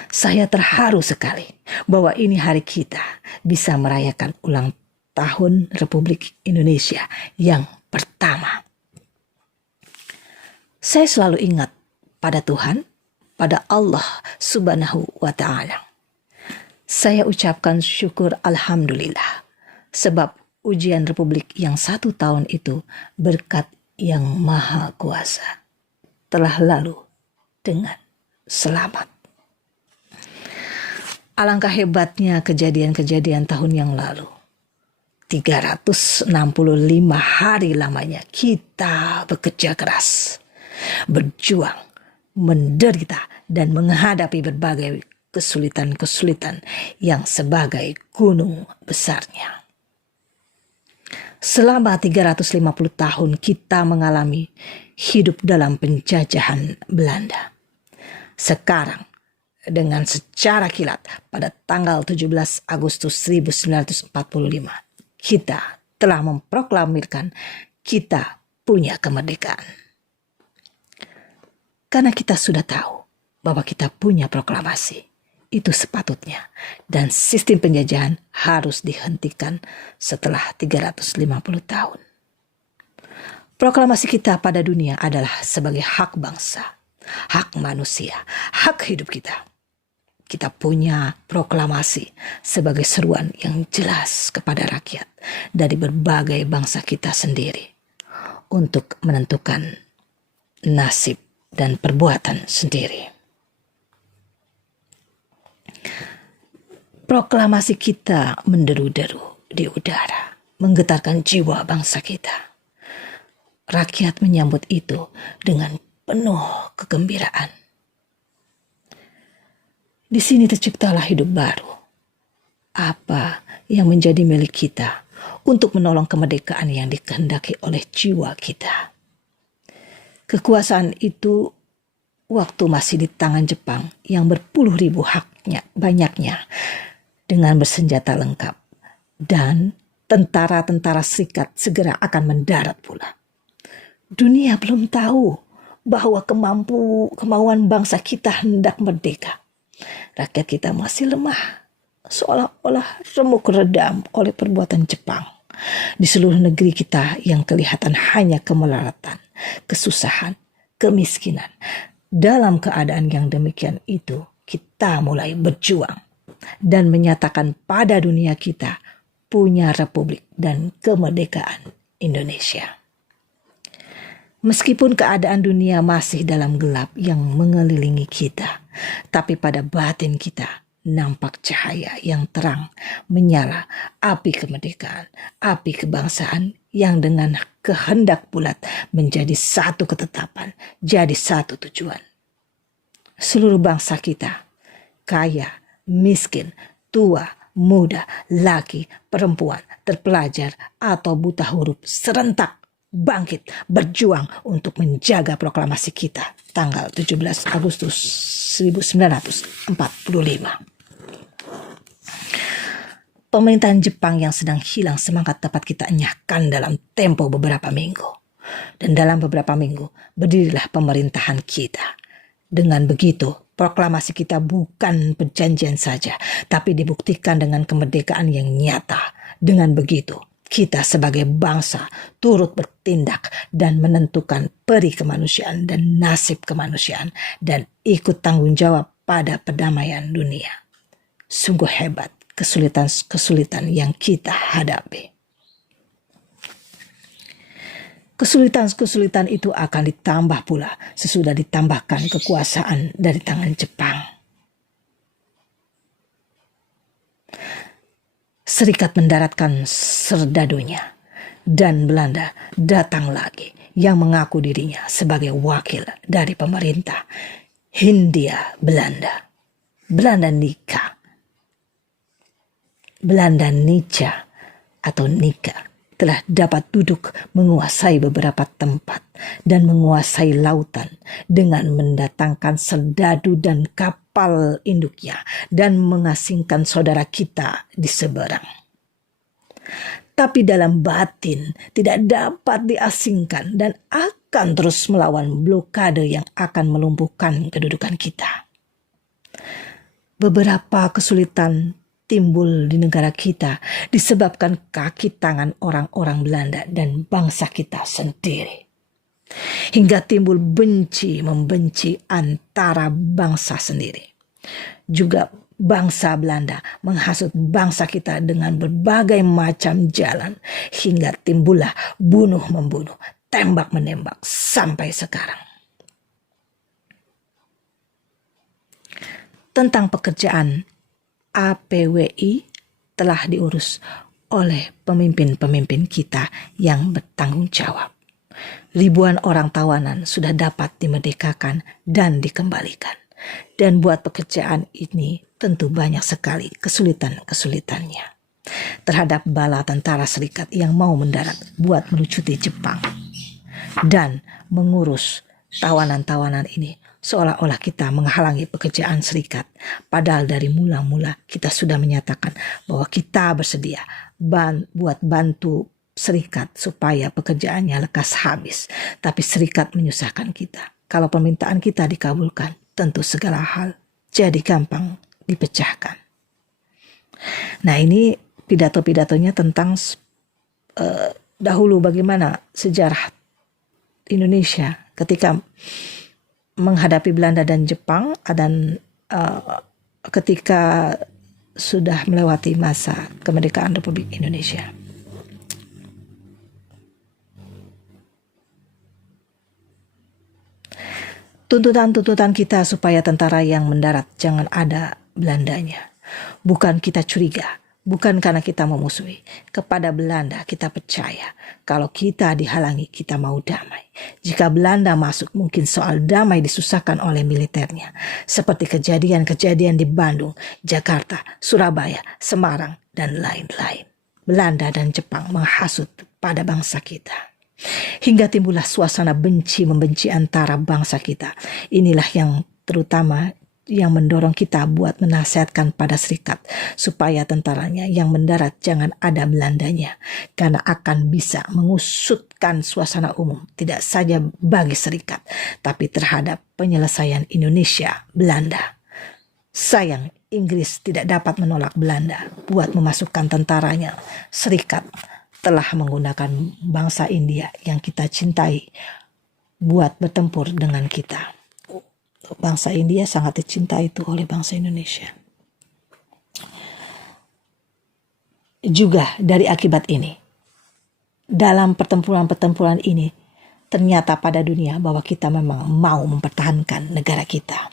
Saya terharu sekali bahwa ini hari kita bisa merayakan ulang tahun Republik Indonesia yang pertama. Saya selalu ingat pada Tuhan, pada Allah Subhanahu wa Ta'ala. Saya ucapkan syukur Alhamdulillah, sebab ujian Republik yang 1 tahun itu berkat yang Maha Kuasa telah lalu dengan selamat. Alangkah hebatnya kejadian-kejadian tahun yang lalu. 365 hari lamanya kita bekerja keras, berjuang, menderita, dan menghadapi berbagai kesulitan-kesulitan yang sebagai gunung besarnya. Selama 350 tahun kita mengalami hidup dalam penjajahan Belanda. Sekarang, dengan secara kilat pada tanggal 17 Agustus 1945, kita telah memproklamirkan kita punya kemerdekaan. Karena kita sudah tahu bahwa kita punya proklamasi, itu sepatutnya, dan sistem penjajahan harus dihentikan setelah 350 tahun. Proklamasi kita pada dunia adalah sebagai hak bangsa, hak manusia, hak hidup kita. Kita punya proklamasi sebagai seruan yang jelas kepada rakyat dari berbagai bangsa kita sendiri untuk menentukan nasib dan perbuatan sendiri. Proklamasi kita menderu-deru di udara, menggetarkan jiwa bangsa kita. Rakyat menyambut itu dengan penuh kegembiraan. Di sini terciptalah hidup baru. Apa yang menjadi milik kita untuk menolong kemerdekaan yang dikehendaki oleh jiwa kita. Kekuasaan itu waktu masih di tangan Jepang yang berpuluh ribu banyaknya dengan bersenjata lengkap. Dan tentara-tentara Serikat segera akan mendarat pula. Dunia belum tahu bahwa kemauan bangsa kita hendak merdeka. Rakyat kita masih lemah, seolah-olah remuk redam oleh perbuatan Jepang. Di seluruh negeri kita yang kelihatan hanya kemelaratan, kesusahan, kemiskinan. Dalam keadaan yang demikian itu, kita mulai berjuang dan menyatakan pada dunia kita punya republik dan kemerdekaan Indonesia. Meskipun keadaan dunia masih dalam gelap yang mengelilingi kita, tapi pada batin kita nampak cahaya yang terang menyala, api kemerdekaan, api kebangsaan yang dengan kehendak bulat menjadi satu ketetapan, jadi satu tujuan. Seluruh bangsa kita, kaya, miskin, tua, muda, laki, perempuan, terpelajar, atau buta huruf, serentak bangkit berjuang untuk menjaga proklamasi kita tanggal 17 Agustus 1945. Pemerintahan Jepang yang sedang hilang semangat dapat kita enyahkan dalam tempo beberapa minggu. Dan dalam beberapa minggu berdirilah pemerintahan kita. Dengan begitu, proklamasi kita bukan perjanjian saja, tapi dibuktikan dengan kemerdekaan yang nyata. Dengan begitu, kita sebagai bangsa turut bertindak dan menentukan peri kemanusiaan dan nasib kemanusiaan dan ikut tanggung jawab pada perdamaian dunia. Sungguh hebat kesulitan-kesulitan yang kita hadapi. Kesulitan-kesulitan itu akan ditambah pula sesudah ditambahkan kekuasaan dari tangan Jepang. Serikat mendaratkan serdadunya dan Belanda datang lagi yang mengaku dirinya sebagai wakil dari pemerintah Hindia Belanda. Belanda Nika, Belanda Nica atau Nika telah dapat duduk menguasai beberapa tempat dan menguasai lautan dengan mendatangkan serdadu dan kapal induknya dan mengasingkan saudara kita di seberang. Tapi dalam batin tidak dapat diasingkan dan akan terus melawan blokade yang akan melumpuhkan kedudukan kita. Beberapa kesulitan timbul di negara kita disebabkan kaki tangan orang-orang Belanda dan bangsa kita sendiri. Hingga timbul benci-membenci antara bangsa sendiri. Juga bangsa Belanda menghasut bangsa kita dengan berbagai macam jalan hingga timbullah bunuh-membunuh, tembak-menembak sampai sekarang. Tentang pekerjaan, APWI telah diurus oleh pemimpin-pemimpin kita yang bertanggung jawab. Ribuan orang tawanan sudah dapat dimerdekakan dan dikembalikan. Dan buat pekerjaan ini tentu banyak sekali kesulitan-kesulitannya. Terhadap bala tentara serikat yang mau mendarat buat melucuti Jepang. Dan mengurus tawanan-tawanan ini seolah-olah kita menghalangi pekerjaan serikat. Padahal dari mula-mula kita sudah menyatakan bahwa kita bersedia buat bantu serikat supaya pekerjaannya lekas habis. Tapi serikat menyusahkan kita. Kalau permintaan kita dikabulkan, tentu segala hal jadi gampang dipecahkan. Nah, ini pidato-pidatonya tentang dahulu bagaimana sejarah Indonesia ketika menghadapi Belanda dan Jepang dan ketika sudah melewati masa kemerdekaan Republik Indonesia. Tuntutan-tuntutan kita supaya tentara yang mendarat jangan ada Belandanya. Bukan kita curiga, bukan karena kita memusuhi. Kepada Belanda kita percaya. Kalau kita dihalangi, kita mau damai. Jika Belanda masuk, mungkin soal damai disusahkan oleh militernya. Seperti kejadian-kejadian di Bandung, Jakarta, Surabaya, Semarang, dan lain-lain. Belanda dan Jepang menghasut pada bangsa kita. Hingga timbullah suasana benci-membenci antara bangsa kita. Inilah yang terutama yang mendorong kita buat menasihatkan pada serikat supaya tentaranya yang mendarat jangan ada Belandanya, karena akan bisa mengusutkan suasana umum tidak saja bagi serikat tapi terhadap penyelesaian Indonesia Belanda. Sayang Inggris tidak dapat menolak Belanda buat memasukkan tentaranya. Serikat telah menggunakan bangsa India yang kita cintai buat bertempur dengan kita. Bangsa India sangat dicintai itu oleh bangsa Indonesia. Juga dari akibat ini, dalam pertempuran-pertempuran ini, ternyata pada dunia bahwa kita memang mau mempertahankan negara kita.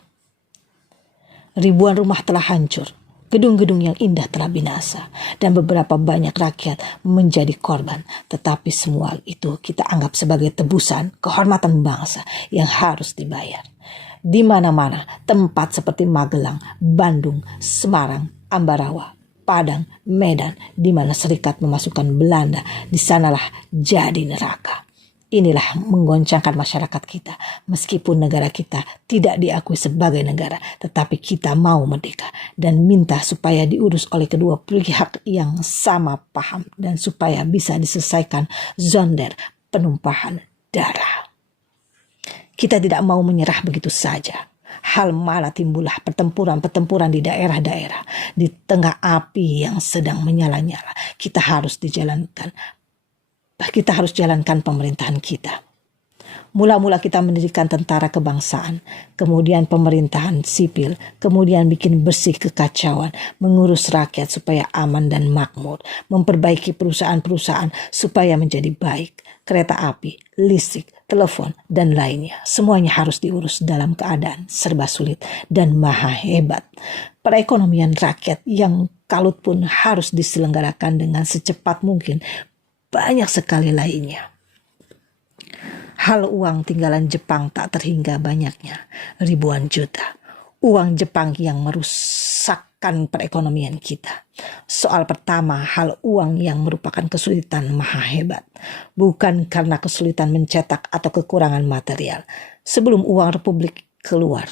Ribuan rumah telah hancur, gedung-gedung yang indah telah binasa, dan beberapa banyak rakyat menjadi korban. Tetapi semua itu kita anggap sebagai tebusan kehormatan bangsa yang harus dibayar. Di mana-mana tempat seperti Magelang, Bandung, Semarang, Ambarawa, Padang, Medan, di mana serikat memasukkan Belanda, di sanalah jadi neraka. Inilah menggoncangkan masyarakat kita. Meskipun negara kita tidak diakui sebagai negara, tetapi kita mau merdeka dan minta supaya diurus oleh kedua pihak yang sama paham dan supaya bisa diselesaikan zonder penumpahan darah. Kita tidak mau menyerah begitu saja. Hal malah timbullah pertempuran-pertempuran di daerah-daerah. Di tengah api yang sedang menyala-nyala. Kita harus jalankan pemerintahan kita. Mula-mula kita mendirikan tentara kebangsaan, kemudian pemerintahan sipil, kemudian bikin bersih kekacauan, mengurus rakyat supaya aman dan makmur, memperbaiki perusahaan-perusahaan supaya menjadi baik, kereta api, listrik, telepon, dan lainnya. Semuanya harus diurus dalam keadaan serba sulit dan maha hebat. Perekonomian rakyat yang kalut pun harus diselenggarakan dengan secepat mungkin. Banyak sekali lainnya. Hal uang tinggalan Jepang tak terhingga banyaknya, ribuan juta. Uang Jepang yang merusakkan melemahkan perekonomian kita. Soal pertama, hal uang yang merupakan kesulitan maha hebat. Bukan karena kesulitan mencetak atau kekurangan material. Sebelum uang republik keluar,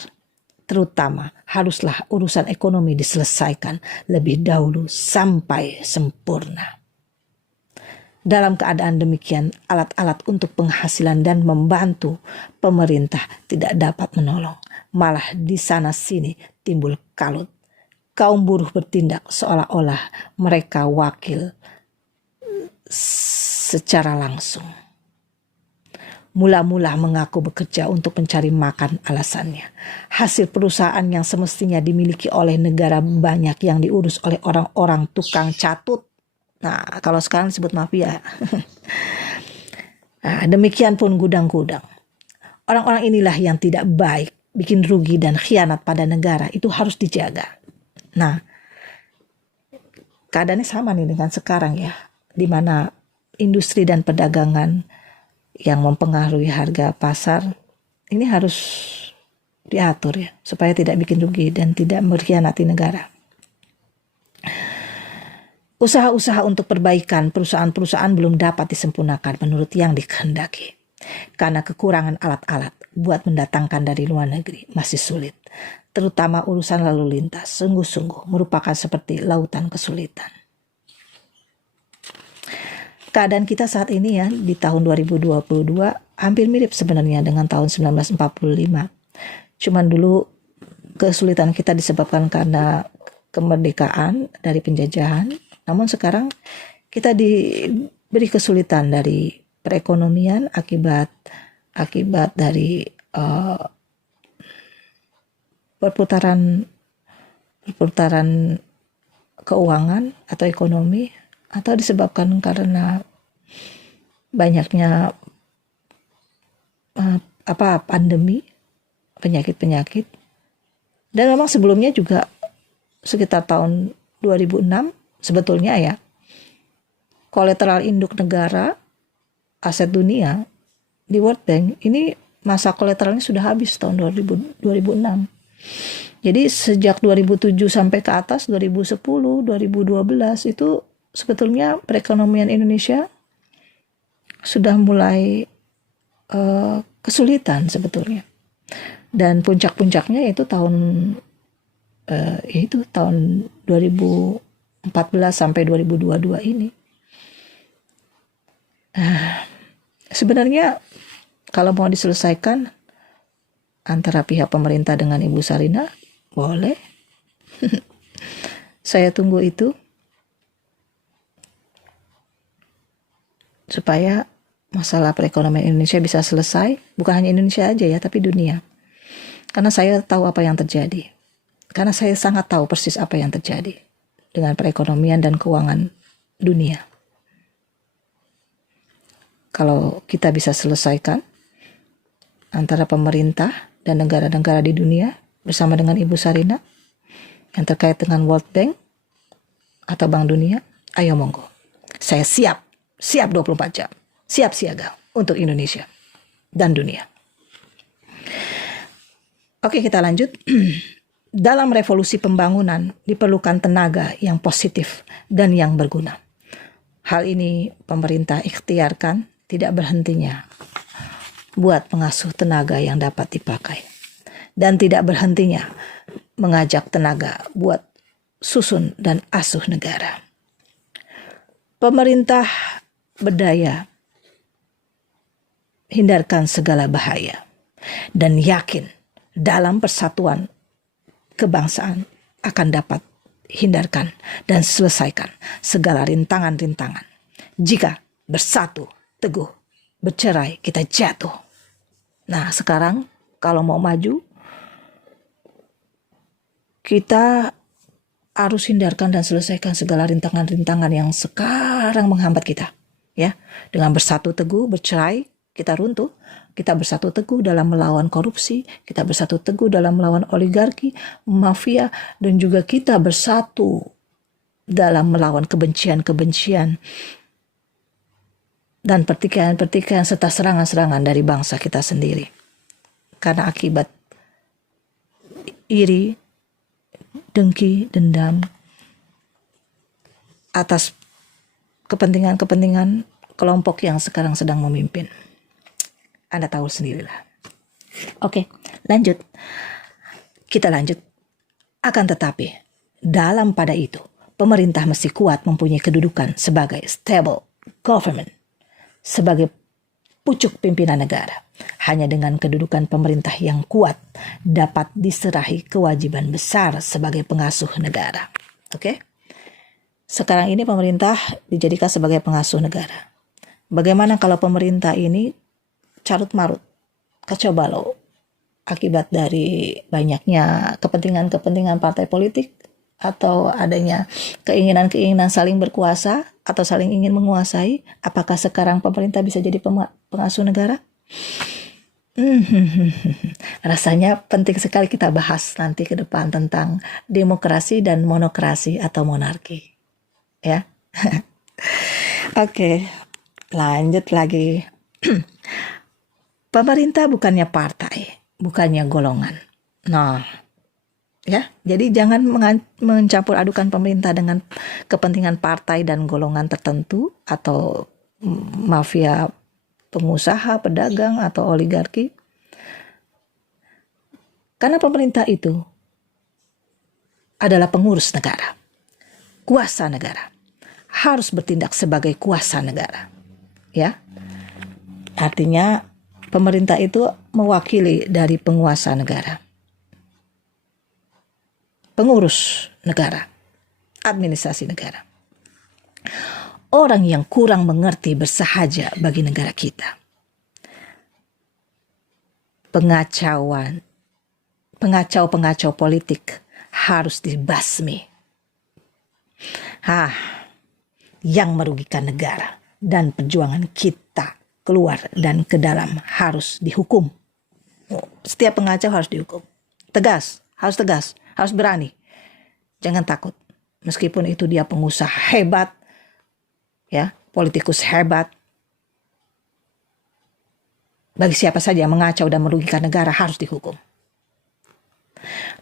terutama haruslah urusan ekonomi diselesaikan lebih dahulu sampai sempurna. Dalam keadaan demikian, alat-alat untuk penghasilan dan membantu pemerintah tidak dapat menolong. Malah di sana-sini timbul kalut. Kaum buruh bertindak seolah-olah mereka wakil secara langsung. Mula-mula mengaku bekerja untuk mencari makan alasannya. Hasil perusahaan yang semestinya dimiliki oleh negara banyak yang diurus oleh orang-orang tukang catut. Nah, kalau sekarang disebut mafia. Nah, demikian pun gudang-gudang. Orang-orang inilah yang tidak baik, bikin rugi dan khianat pada negara, itu harus dijaga. Nah, keadaannya sama nih dengan sekarang ya, di mana industri dan perdagangan yang mempengaruhi harga pasar ini harus diatur ya, supaya tidak bikin rugi dan tidak mengkhianati negara. Usaha-usaha untuk perbaikan perusahaan-perusahaan belum dapat disempurnakan menurut yang dikehendaki. Karena kekurangan alat-alat buat mendatangkan dari luar negeri masih sulit. Terutama urusan lalu lintas, sungguh-sungguh merupakan seperti lautan kesulitan. Keadaan kita saat ini ya, di tahun 2022 hampir mirip sebenarnya dengan tahun 1945. Cuman dulu kesulitan kita disebabkan karena kemerdekaan dari penjajahan. Namun sekarang kita diberi kesulitan dari perekonomian akibat dari perputaran keuangan atau ekonomi, atau disebabkan karena banyaknya pandemi, penyakit-penyakit. Dan memang sebelumnya juga sekitar tahun 2006 sebetulnya ya, kolateral induk negara aset dunia di World Bank ini masa kolateralnya sudah habis tahun 2006. Jadi sejak 2007 sampai ke atas 2010, 2012 itu sebetulnya perekonomian Indonesia sudah mulai kesulitan sebetulnya. Dan puncak-puncaknya itu tahun 2014 sampai 2022 ini. Sebenarnya kalau mau diselesaikan antara pihak pemerintah dengan Ibu Sarinah, boleh. Saya tunggu itu. Supaya masalah perekonomian Indonesia bisa selesai. Bukan hanya Indonesia aja ya, tapi dunia. Karena saya tahu apa yang terjadi. Karena saya sangat tahu persis apa yang terjadi dengan perekonomian dan keuangan dunia. Kalau kita bisa selesaikan antara pemerintah dan negara-negara di dunia bersama dengan Ibu Sarinah yang terkait dengan World Bank atau Bank Dunia, ayo monggo. Saya siap 24 jam, siap siaga untuk Indonesia dan dunia. Oke, kita lanjut. Dalam revolusi pembangunan diperlukan tenaga yang positif dan yang berguna. Hal ini pemerintah ikhtiarkan tidak berhentinya buat mengasuh tenaga yang dapat dipakai. Dan tidak berhentinya mengajak tenaga buat susun dan asuh negara. Pemerintah berdaya, hindarkan segala bahaya, dan yakin dalam persatuan kebangsaan akan dapat hindarkan dan selesaikan segala rintangan-rintangan. Jika bersatu, teguh, bercerai, kita jatuh. Nah, sekarang kalau mau maju, kita harus hindarkan dan selesaikan segala rintangan-rintangan yang sekarang menghambat kita. Ya, dengan bersatu teguh, bercerai, kita runtuh. Kita bersatu teguh dalam melawan korupsi, kita bersatu teguh dalam melawan oligarki, mafia, dan juga kita bersatu dalam melawan kebencian-kebencian dan pertikaian-pertikaian serta serangan-serangan dari bangsa kita sendiri. Karena akibat iri, dengki, dendam atas kepentingan-kepentingan kelompok yang sekarang sedang memimpin. Anda tahu sendirilah. Oke, lanjut. Kita lanjut. Akan tetapi, dalam pada itu, pemerintah mesti kuat mempunyai kedudukan sebagai stable government, sebagai pucuk pimpinan negara. Hanya dengan kedudukan pemerintah yang kuat dapat diserahi kewajiban besar sebagai pengasuh negara. Oke? Sekarang ini pemerintah dijadikan sebagai pengasuh negara. Bagaimana kalau pemerintah ini carut marut, kacau balau, akibat dari banyaknya kepentingan-kepentingan partai politik atau adanya keinginan-keinginan saling berkuasa atau saling ingin menguasai? Apakah sekarang pemerintah bisa jadi pengasuh negara? Rasanya penting sekali kita bahas nanti ke depan tentang demokrasi dan monokrasi atau monarki. Ya. Oke, lanjut lagi. Pemerintah bukannya partai, bukannya golongan. Nah, ya, jadi jangan mencampur adukan pemerintah dengan kepentingan partai dan golongan tertentu atau mafia pengusaha, pedagang, atau oligarki. Karena pemerintah itu adalah pengurus negara, kuasa negara, harus bertindak sebagai kuasa negara. Ya, artinya pemerintah itu mewakili dari penguasa negara, pengurus negara, administrasi negara. Orang yang kurang mengerti bersahaja bagi negara kita. Pengacau politik harus dibasmi. Yang merugikan negara dan perjuangan kita keluar dan ke dalam harus dihukum. Setiap pengacau harus dihukum. Tegas, harus berani. Jangan takut. Meskipun itu dia pengusaha hebat, ya, politikus hebat. Bagi siapa saja yang mengacau dan merugikan negara harus dihukum.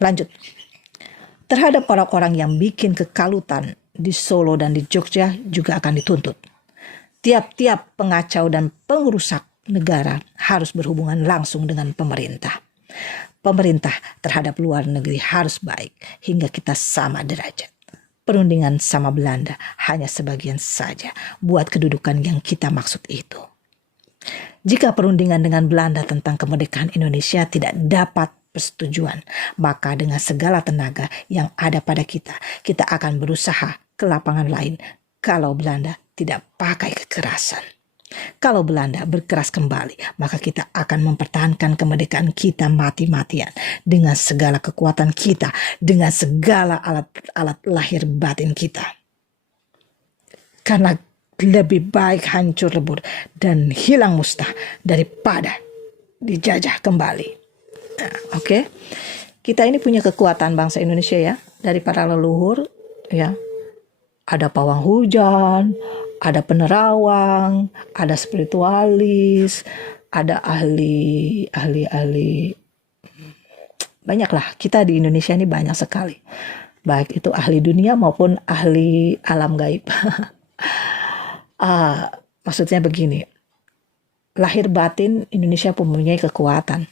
Lanjut. Terhadap orang-orang yang bikin kekalutan di Solo dan di Jogja juga akan dituntut. Tiap-tiap pengacau dan pengerusak negara harus berhubungan langsung dengan pemerintah. Pemerintah terhadap luar negeri harus baik hingga kita sama derajat. Perundingan sama Belanda hanya sebagian saja buat kedudukan yang kita maksud itu. Jika perundingan dengan Belanda tentang kemerdekaan Indonesia tidak dapat persetujuan, maka dengan segala tenaga yang ada pada kita akan berusaha ke lapangan lain kalau Belanda tidak pakai kekerasan. Kalau Belanda berkeras kembali, maka kita akan mempertahankan kemerdekaan kita mati-matian dengan segala kekuatan kita, dengan segala alat lahir batin kita. Karena lebih baik hancur lebur dan hilang musnah daripada dijajah kembali. Oke. Kita ini punya kekuatan bangsa Indonesia ya, dari para leluhur ya. Ada pawang hujan, ada penerawang, ada spiritualis, ada ahli, banyaklah. Kita di Indonesia ini banyak sekali. Baik itu ahli dunia maupun ahli alam gaib. Maksudnya begini, lahir batin Indonesia mempunyai kekuatan.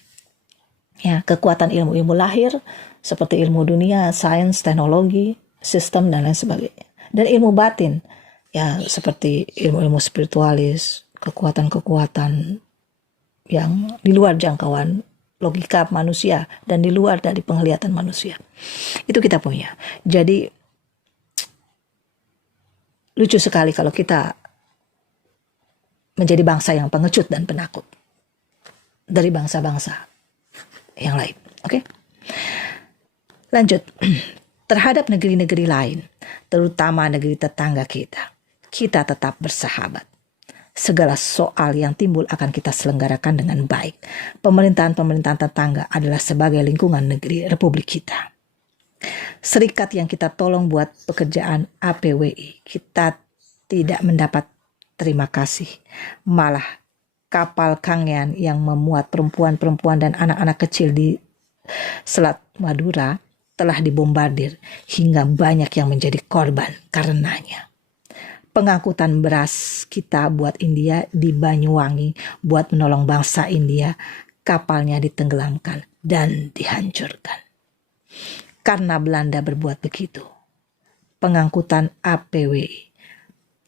Ya, kekuatan ilmu-ilmu lahir seperti ilmu dunia, sains, teknologi, sistem dan lain sebagainya. Dan ilmu batin ya seperti ilmu-ilmu spiritualis, kekuatan-kekuatan yang di luar jangkauan logika manusia dan di luar dari penglihatan manusia. Itu kita punya. Jadi lucu sekali kalau kita menjadi bangsa yang pengecut dan penakut dari bangsa-bangsa yang lain. Oke? Lanjut. Terhadap negeri-negeri lain, terutama negeri tetangga kita tetap bersahabat. Segala soal yang timbul akan kita selenggarakan dengan baik. Pemerintahan-pemerintahan tetangga adalah sebagai lingkungan negeri Republik kita. Serikat yang kita tolong buat pekerjaan APWI, kita tidak mendapat terima kasih. Malah kapal Kangean yang memuat perempuan-perempuan dan anak-anak kecil di Selat Madura telah dibombardir hingga banyak yang menjadi korban karenanya. Pengangkutan beras kita buat India di Banyuwangi buat menolong bangsa India, kapalnya ditenggelamkan dan dihancurkan. Karena Belanda berbuat begitu, pengangkutan APWI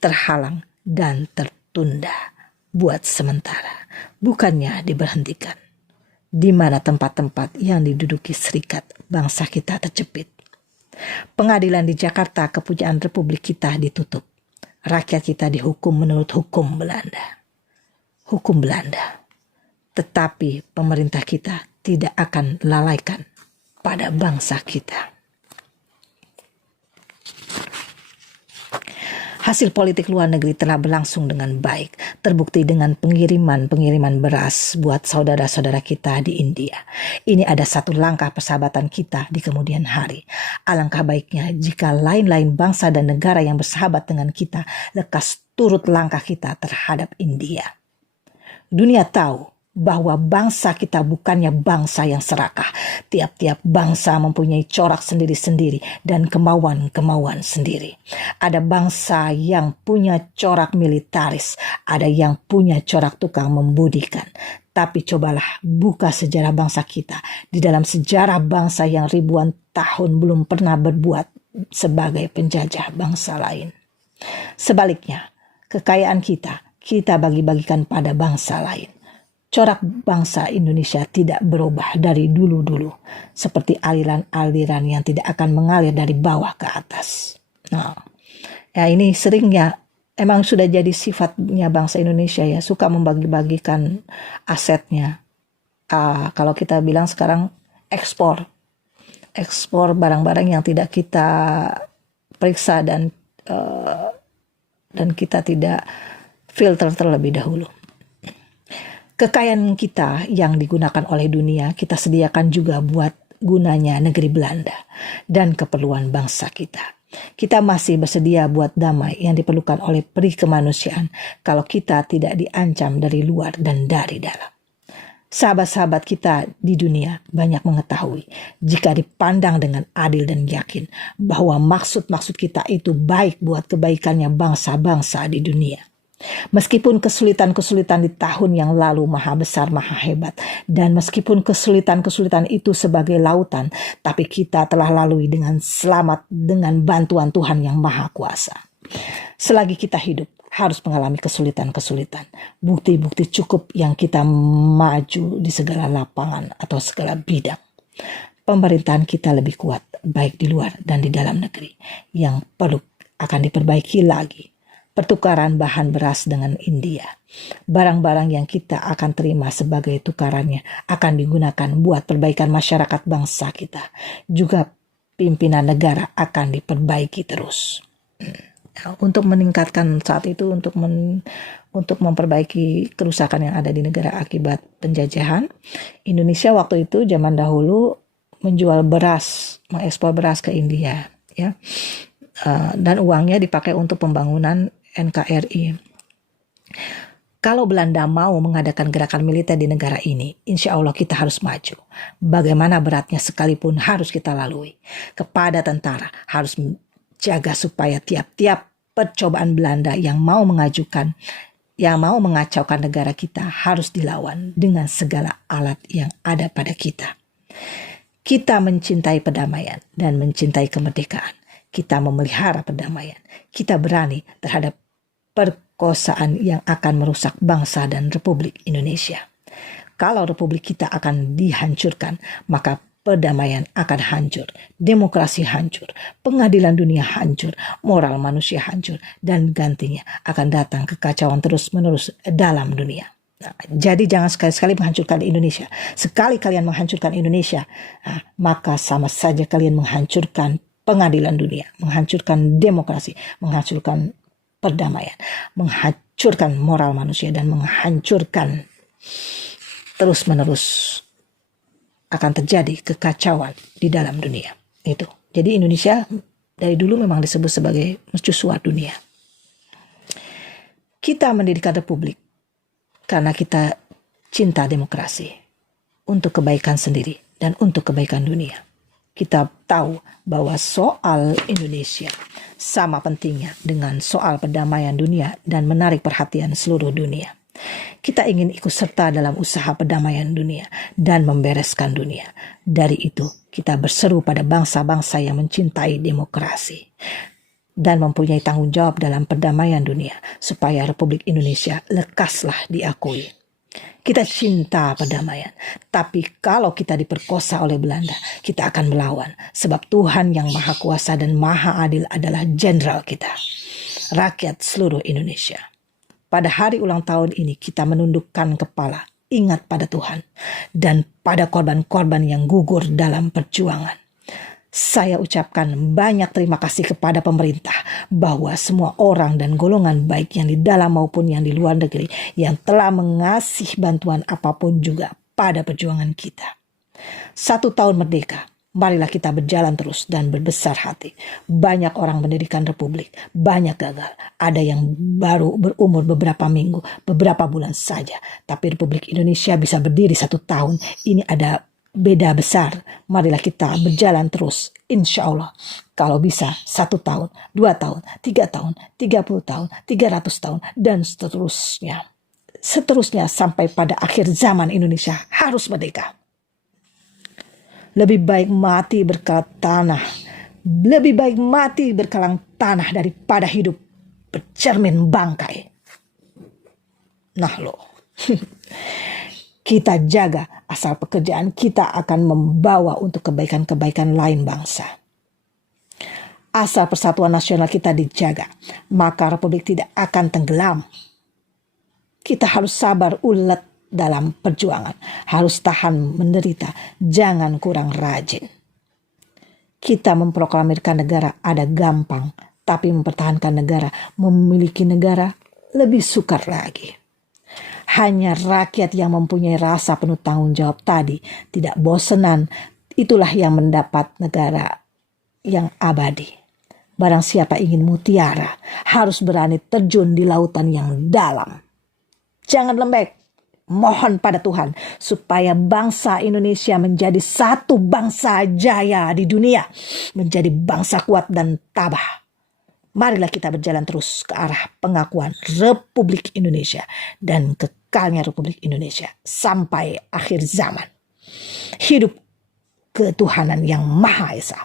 terhalang dan tertunda buat sementara, bukannya diberhentikan. Di mana tempat-tempat yang diduduki serikat bangsa kita terjepit. Pengadilan di Jakarta, kepunyaan Republik kita, ditutup. Rakyat kita dihukum menurut hukum Belanda. Hukum Belanda. Tetapi pemerintah kita tidak akan lalaikan pada bangsa kita. Hasil politik luar negeri telah berlangsung dengan baik, terbukti dengan pengiriman beras buat saudara-saudara kita di India. Ini ada satu langkah persahabatan kita di kemudian hari. Alangkah baiknya jika lain-lain bangsa dan negara yang bersahabat dengan kita lekas turut langkah kita terhadap India. Dunia tahu bahwa bangsa kita bukannya bangsa yang serakah. Tiap-tiap bangsa mempunyai corak sendiri-sendiri dan kemauan-kemauan sendiri. Ada bangsa yang punya corak militaris, ada yang punya corak tukang membudikan. Tapi cobalah buka sejarah bangsa kita. Di dalam sejarah bangsa yang ribuan tahun belum pernah berbuat sebagai penjajah bangsa lain. Sebaliknya, kekayaan kita bagi-bagikan pada bangsa lain. Corak bangsa Indonesia tidak berubah dari dulu-dulu, seperti aliran-aliran yang tidak akan mengalir dari bawah ke atas. Nah, ya ini seringnya emang sudah jadi sifatnya bangsa Indonesia ya, suka membagi-bagikan asetnya. Kalau kita bilang sekarang ekspor barang-barang yang tidak kita periksa dan kita tidak filter terlebih dahulu. Kekayaan kita yang digunakan oleh dunia, kita sediakan juga buat gunanya negeri Belanda dan keperluan bangsa kita. Kita masih bersedia buat damai yang diperlukan oleh peri kemanusiaan kalau kita tidak diancam dari luar dan dari dalam. Sahabat-sahabat kita di dunia banyak mengetahui jika dipandang dengan adil dan yakin bahwa maksud-maksud kita itu baik buat kebaikannya bangsa-bangsa di dunia. Meskipun kesulitan-kesulitan di tahun yang lalu maha besar, maha hebat, dan meskipun kesulitan-kesulitan itu sebagai lautan, tapi kita telah lalui dengan selamat dengan bantuan Tuhan yang maha kuasa. Selagi kita hidup, harus mengalami kesulitan-kesulitan. Bukti-bukti cukup yang kita maju di segala lapangan atau segala bidang. Pemerintahan kita lebih kuat, baik di luar dan di dalam negeri, yang perlu akan diperbaiki lagi. Pertukaran bahan beras dengan India. Barang-barang yang kita akan terima sebagai tukarannya akan digunakan buat perbaikan masyarakat bangsa kita. Juga pimpinan negara akan diperbaiki terus. Untuk meningkatkan saat itu, untuk memperbaiki kerusakan yang ada di negara akibat penjajahan, Indonesia waktu itu zaman dahulu menjual beras, mengekspor beras ke India, ya. Dan uangnya dipakai untuk pembangunan NKRI. Kalau Belanda mau mengadakan gerakan militer di negara ini, insya Allah kita harus maju. Bagaimana beratnya sekalipun harus kita lalui. Kepada tentara harus menjaga supaya tiap-tiap percobaan Belanda yang mau mengacaukan negara kita harus dilawan dengan segala alat yang ada pada kita. Kita mencintai perdamaian dan mencintai kemerdekaan. Kita memelihara perdamaian. Kita berani terhadap perkosaan yang akan merusak bangsa dan Republik Indonesia. Kalau Republik kita akan dihancurkan, maka perdamaian akan hancur, demokrasi hancur, pengadilan dunia hancur, moral manusia hancur, dan gantinya akan datang kekacauan terus-menerus dalam dunia. Nah, jadi jangan sekali-sekali menghancurkan Indonesia. Sekali kalian menghancurkan Indonesia, maka sama saja kalian menghancurkan pengadilan dunia, menghancurkan demokrasi, menghancurkan perdamaian, menghancurkan moral manusia, dan menghancurkan terus-menerus akan terjadi kekacauan di dalam dunia. Itu. Jadi Indonesia dari dulu memang disebut sebagai mercusuar dunia. Kita mendirikan republik karena kita cinta demokrasi untuk kebaikan sendiri dan untuk kebaikan dunia. Kita tahu bahwa soal Indonesia sama pentingnya dengan soal perdamaian dunia dan menarik perhatian seluruh dunia. Kita ingin ikut serta dalam usaha perdamaian dunia dan membereskan dunia. Dari itu, kita berseru pada bangsa-bangsa yang mencintai demokrasi dan mempunyai tanggung jawab dalam perdamaian dunia supaya Republik Indonesia lekaslah diakui. Kita cinta perdamaian, tapi kalau kita diperkosa oleh Belanda, kita akan melawan. Sebab Tuhan yang Maha Kuasa dan Maha Adil adalah jenderal kita, rakyat seluruh Indonesia. Pada hari ulang tahun ini kita menundukkan kepala, ingat pada Tuhan, dan pada korban-korban yang gugur dalam perjuangan. Saya ucapkan banyak terima kasih kepada pemerintah bahwa semua orang dan golongan baik yang di dalam maupun yang di luar negeri yang telah mengasih bantuan apapun juga pada perjuangan kita. 1 tahun merdeka, marilah kita berjalan terus dan berbesar hati. Banyak orang mendirikan republik, banyak gagal. Ada yang baru berumur beberapa minggu, beberapa bulan saja. Tapi Republik Indonesia bisa berdiri 1 tahun. Ini ada beda besar. Marilah kita berjalan terus, insya Allah. Kalau bisa 1 tahun, 2 tahun, 3 tahun, 30 tahun, 300 tahun, dan seterusnya. Seterusnya sampai pada akhir zaman Indonesia harus merdeka. Lebih baik mati berkalang tanah, lebih baik mati berkalang tanah daripada hidup bercermin bangkai. Nah loh. Kita jaga, asal pekerjaan kita akan membawa untuk kebaikan-kebaikan lain bangsa. Asal persatuan nasional kita dijaga, maka Republik tidak akan tenggelam. Kita harus sabar ulet dalam perjuangan, harus tahan menderita, jangan kurang rajin. Kita memproklamirkan negara ada gampang, tapi mempertahankan negara, memiliki negara lebih sukar lagi. Hanya rakyat yang mempunyai rasa penuh tanggung jawab tadi, tidak bosenan, itulah yang mendapat negara yang abadi. Barang siapa ingin mutiara, harus berani terjun di lautan yang dalam. Jangan lembek, mohon pada Tuhan, supaya bangsa Indonesia menjadi satu bangsa jaya di dunia, menjadi bangsa kuat dan tabah. Marilah kita berjalan terus ke arah pengakuan Republik Indonesia dan kekalnya Republik Indonesia sampai akhir zaman. Hidup ketuhanan yang Maha Esa.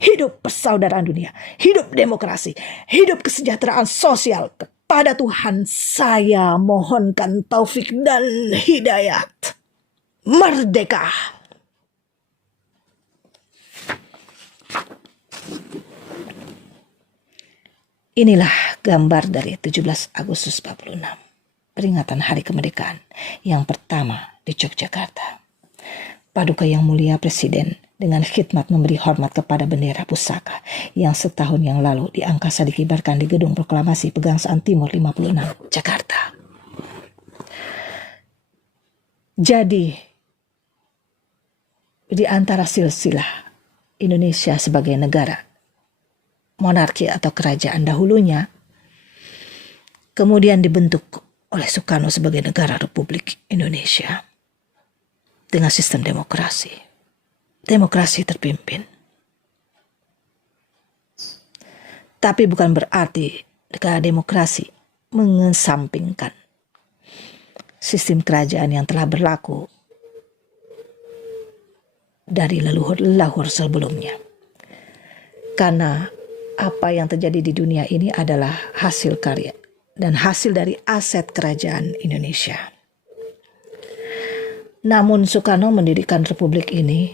Hidup persaudaraan dunia. Hidup demokrasi. Hidup kesejahteraan sosial. Kepada Tuhan saya mohonkan taufik dan hidayat. Merdeka! Inilah gambar dari 17 Agustus 46, peringatan Hari Kemerdekaan yang pertama di Yogyakarta. Paduka Yang Mulia Presiden dengan khidmat memberi hormat kepada bendera pusaka yang setahun yang lalu di angkasa dikibarkan di Gedung Proklamasi Pegangsaan Timur 56, Jakarta. Jadi, di antara silsilah Indonesia sebagai negara monarki atau kerajaan dahulunya, kemudian dibentuk oleh Soekarno sebagai negara Republik Indonesia dengan sistem demokrasi. Demokrasi terpimpin. Tapi bukan berarti negara demokrasi mengesampingkan sistem kerajaan yang telah berlaku dari leluhur-leluhur sebelumnya. Karena apa yang terjadi di dunia ini adalah hasil karya dan hasil dari aset kerajaan Indonesia. Namun Soekarno mendirikan republik ini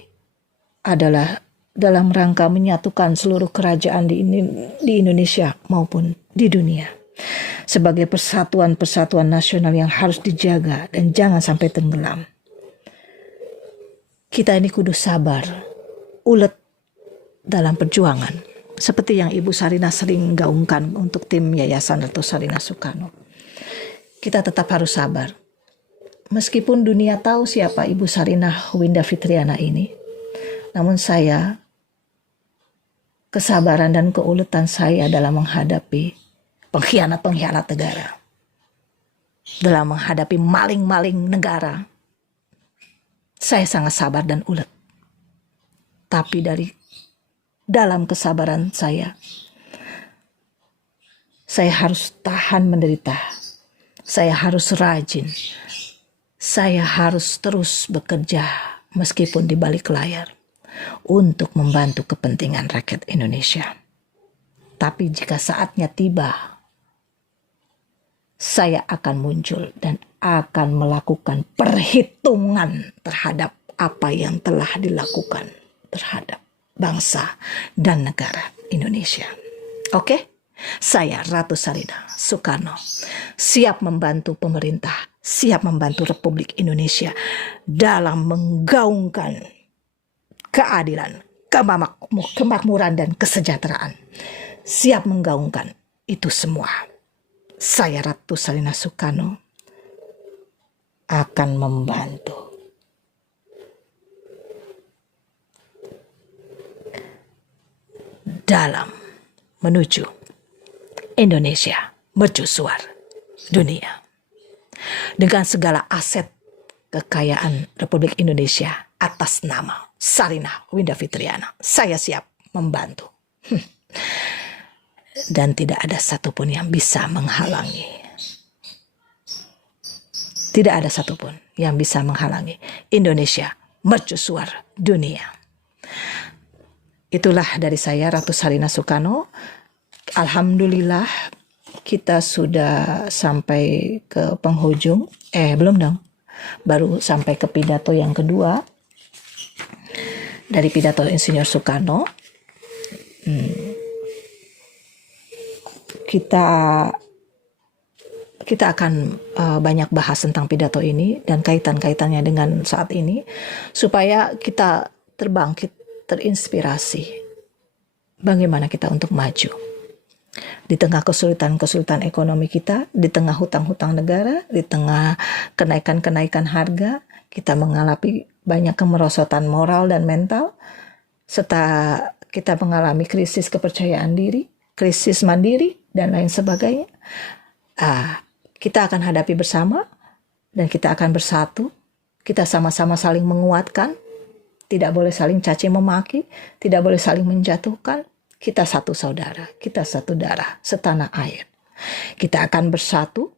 adalah dalam rangka menyatukan seluruh kerajaan di Indonesia maupun di dunia. Sebagai persatuan-persatuan nasional yang harus dijaga dan jangan sampai tenggelam. Kita ini kudu sabar, ulet dalam perjuangan. Seperti yang Ibu Sarina sering gaungkan untuk tim Yayasan Ratu Sarina Soekarno. Kita tetap harus sabar. Meskipun dunia tahu siapa Ibu Sarina Winda Fitriana ini, namun saya, kesabaran dan keuletan saya dalam menghadapi pengkhianat-pengkhianat negara, dalam menghadapi maling-maling negara, saya sangat sabar dan ulet. tapi dalam kesabaran saya harus tahan menderita. Saya harus rajin. Saya harus terus bekerja meskipun di balik layar untuk membantu kepentingan rakyat Indonesia. Tapi jika saatnya tiba, saya akan muncul dan akan melakukan perhitungan terhadap apa yang telah dilakukan terhadap bangsa dan negara Indonesia. Oke? Saya Ratu Sarina Soekarno siap membantu pemerintah, siap membantu Republik Indonesia dalam menggaungkan keadilan, kemakmuran dan kesejahteraan. Siap menggaungkan itu semua. Saya Ratu Sarina Soekarno akan membantu. Dalam menuju Indonesia mercusuar dunia. Dengan segala aset kekayaan Republik Indonesia atas nama Sarina Winda Fitriana, saya siap membantu. Dan tidak ada satupun yang bisa menghalangi. Tidak ada satupun yang bisa menghalangi Indonesia mercusuar dunia. Itulah dari saya Ratu Sarina Soekarno. Alhamdulillah kita sudah sampai ke penghujung. Belum dong. Baru sampai ke pidato yang kedua dari pidato Insinyur Soekarno. Kita akan banyak bahas tentang pidato ini dan kaitan-kaitannya dengan saat ini supaya kita terbangkit, terinspirasi bagaimana kita untuk maju di tengah kesulitan-kesulitan ekonomi kita, di tengah hutang-hutang negara, di tengah kenaikan-kenaikan harga. Kita mengalami banyak kemerosotan moral dan mental, serta kita mengalami krisis kepercayaan diri, krisis mandiri, dan lain sebagainya. Kita akan hadapi bersama dan kita akan bersatu. Kita sama-sama saling menguatkan, tidak boleh saling caci memaki, tidak boleh saling menjatuhkan. Kita satu saudara, kita satu darah, setanah air. Kita akan bersatu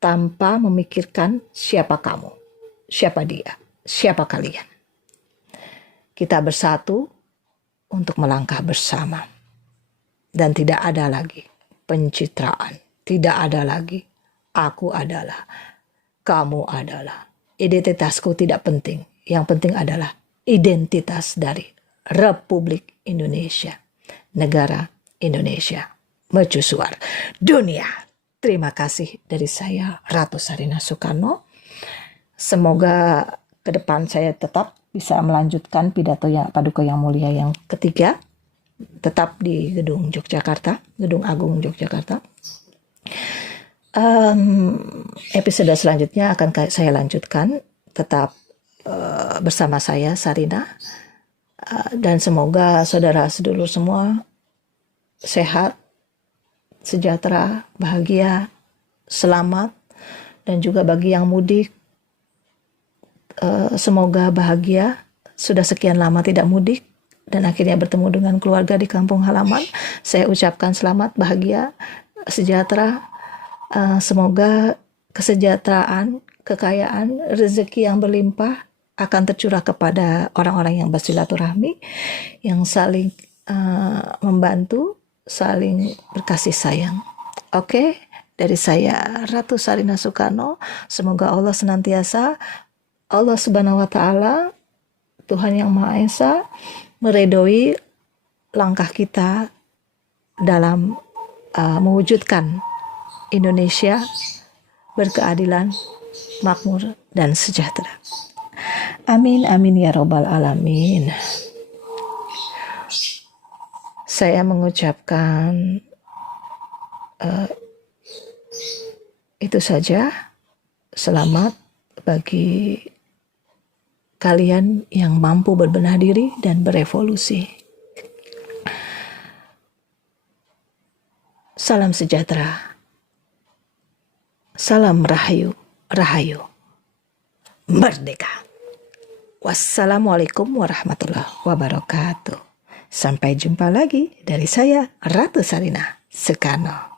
tanpa memikirkan siapa kamu, siapa dia, siapa kalian. Kita bersatu untuk melangkah bersama. Dan tidak ada lagi pencitraan, tidak ada lagi aku adalah, kamu adalah. Identitasku tidak penting, yang penting adalah identitas dari Republik Indonesia, negara Indonesia mercusuar dunia. Terima kasih dari saya Ratu Sarina Soekarno. Semoga ke depan saya tetap bisa melanjutkan pidato Paduka Yang Mulia yang ketiga, tetap di Gedung Yogyakarta, Gedung Agung Yogyakarta. Episode selanjutnya akan saya lanjutkan tetap bersama saya Sarina. Dan semoga saudara sedulur semua sehat, sejahtera, bahagia, selamat. Dan juga bagi yang mudik, semoga bahagia. Sudah sekian lama tidak mudik dan akhirnya bertemu dengan keluarga di kampung halaman. Saya ucapkan selamat, bahagia, sejahtera. Semoga kesejahteraan, kekayaan, rezeki yang berlimpah akan tercurah kepada orang-orang yang bersilaturahmi, yang saling membantu, saling berkasih sayang. Oke, dari saya Ratu Sarina Soekarno, semoga Allah senantiasa, Allah Subhanahu wa Ta'ala, Tuhan Yang Maha Esa, meridhoi langkah kita dalam mewujudkan Indonesia berkeadilan, makmur, dan sejahtera. Amin, amin ya robbal alamin. Saya mengucapkan itu saja. Selamat bagi kalian yang mampu berbenah diri dan berevolusi. Salam sejahtera. Salam rahayu, rahayu. Merdeka. Wassalamualaikum warahmatullahi wabarakatuh. Sampai jumpa lagi dari saya, Ratu Sarina Soekarno.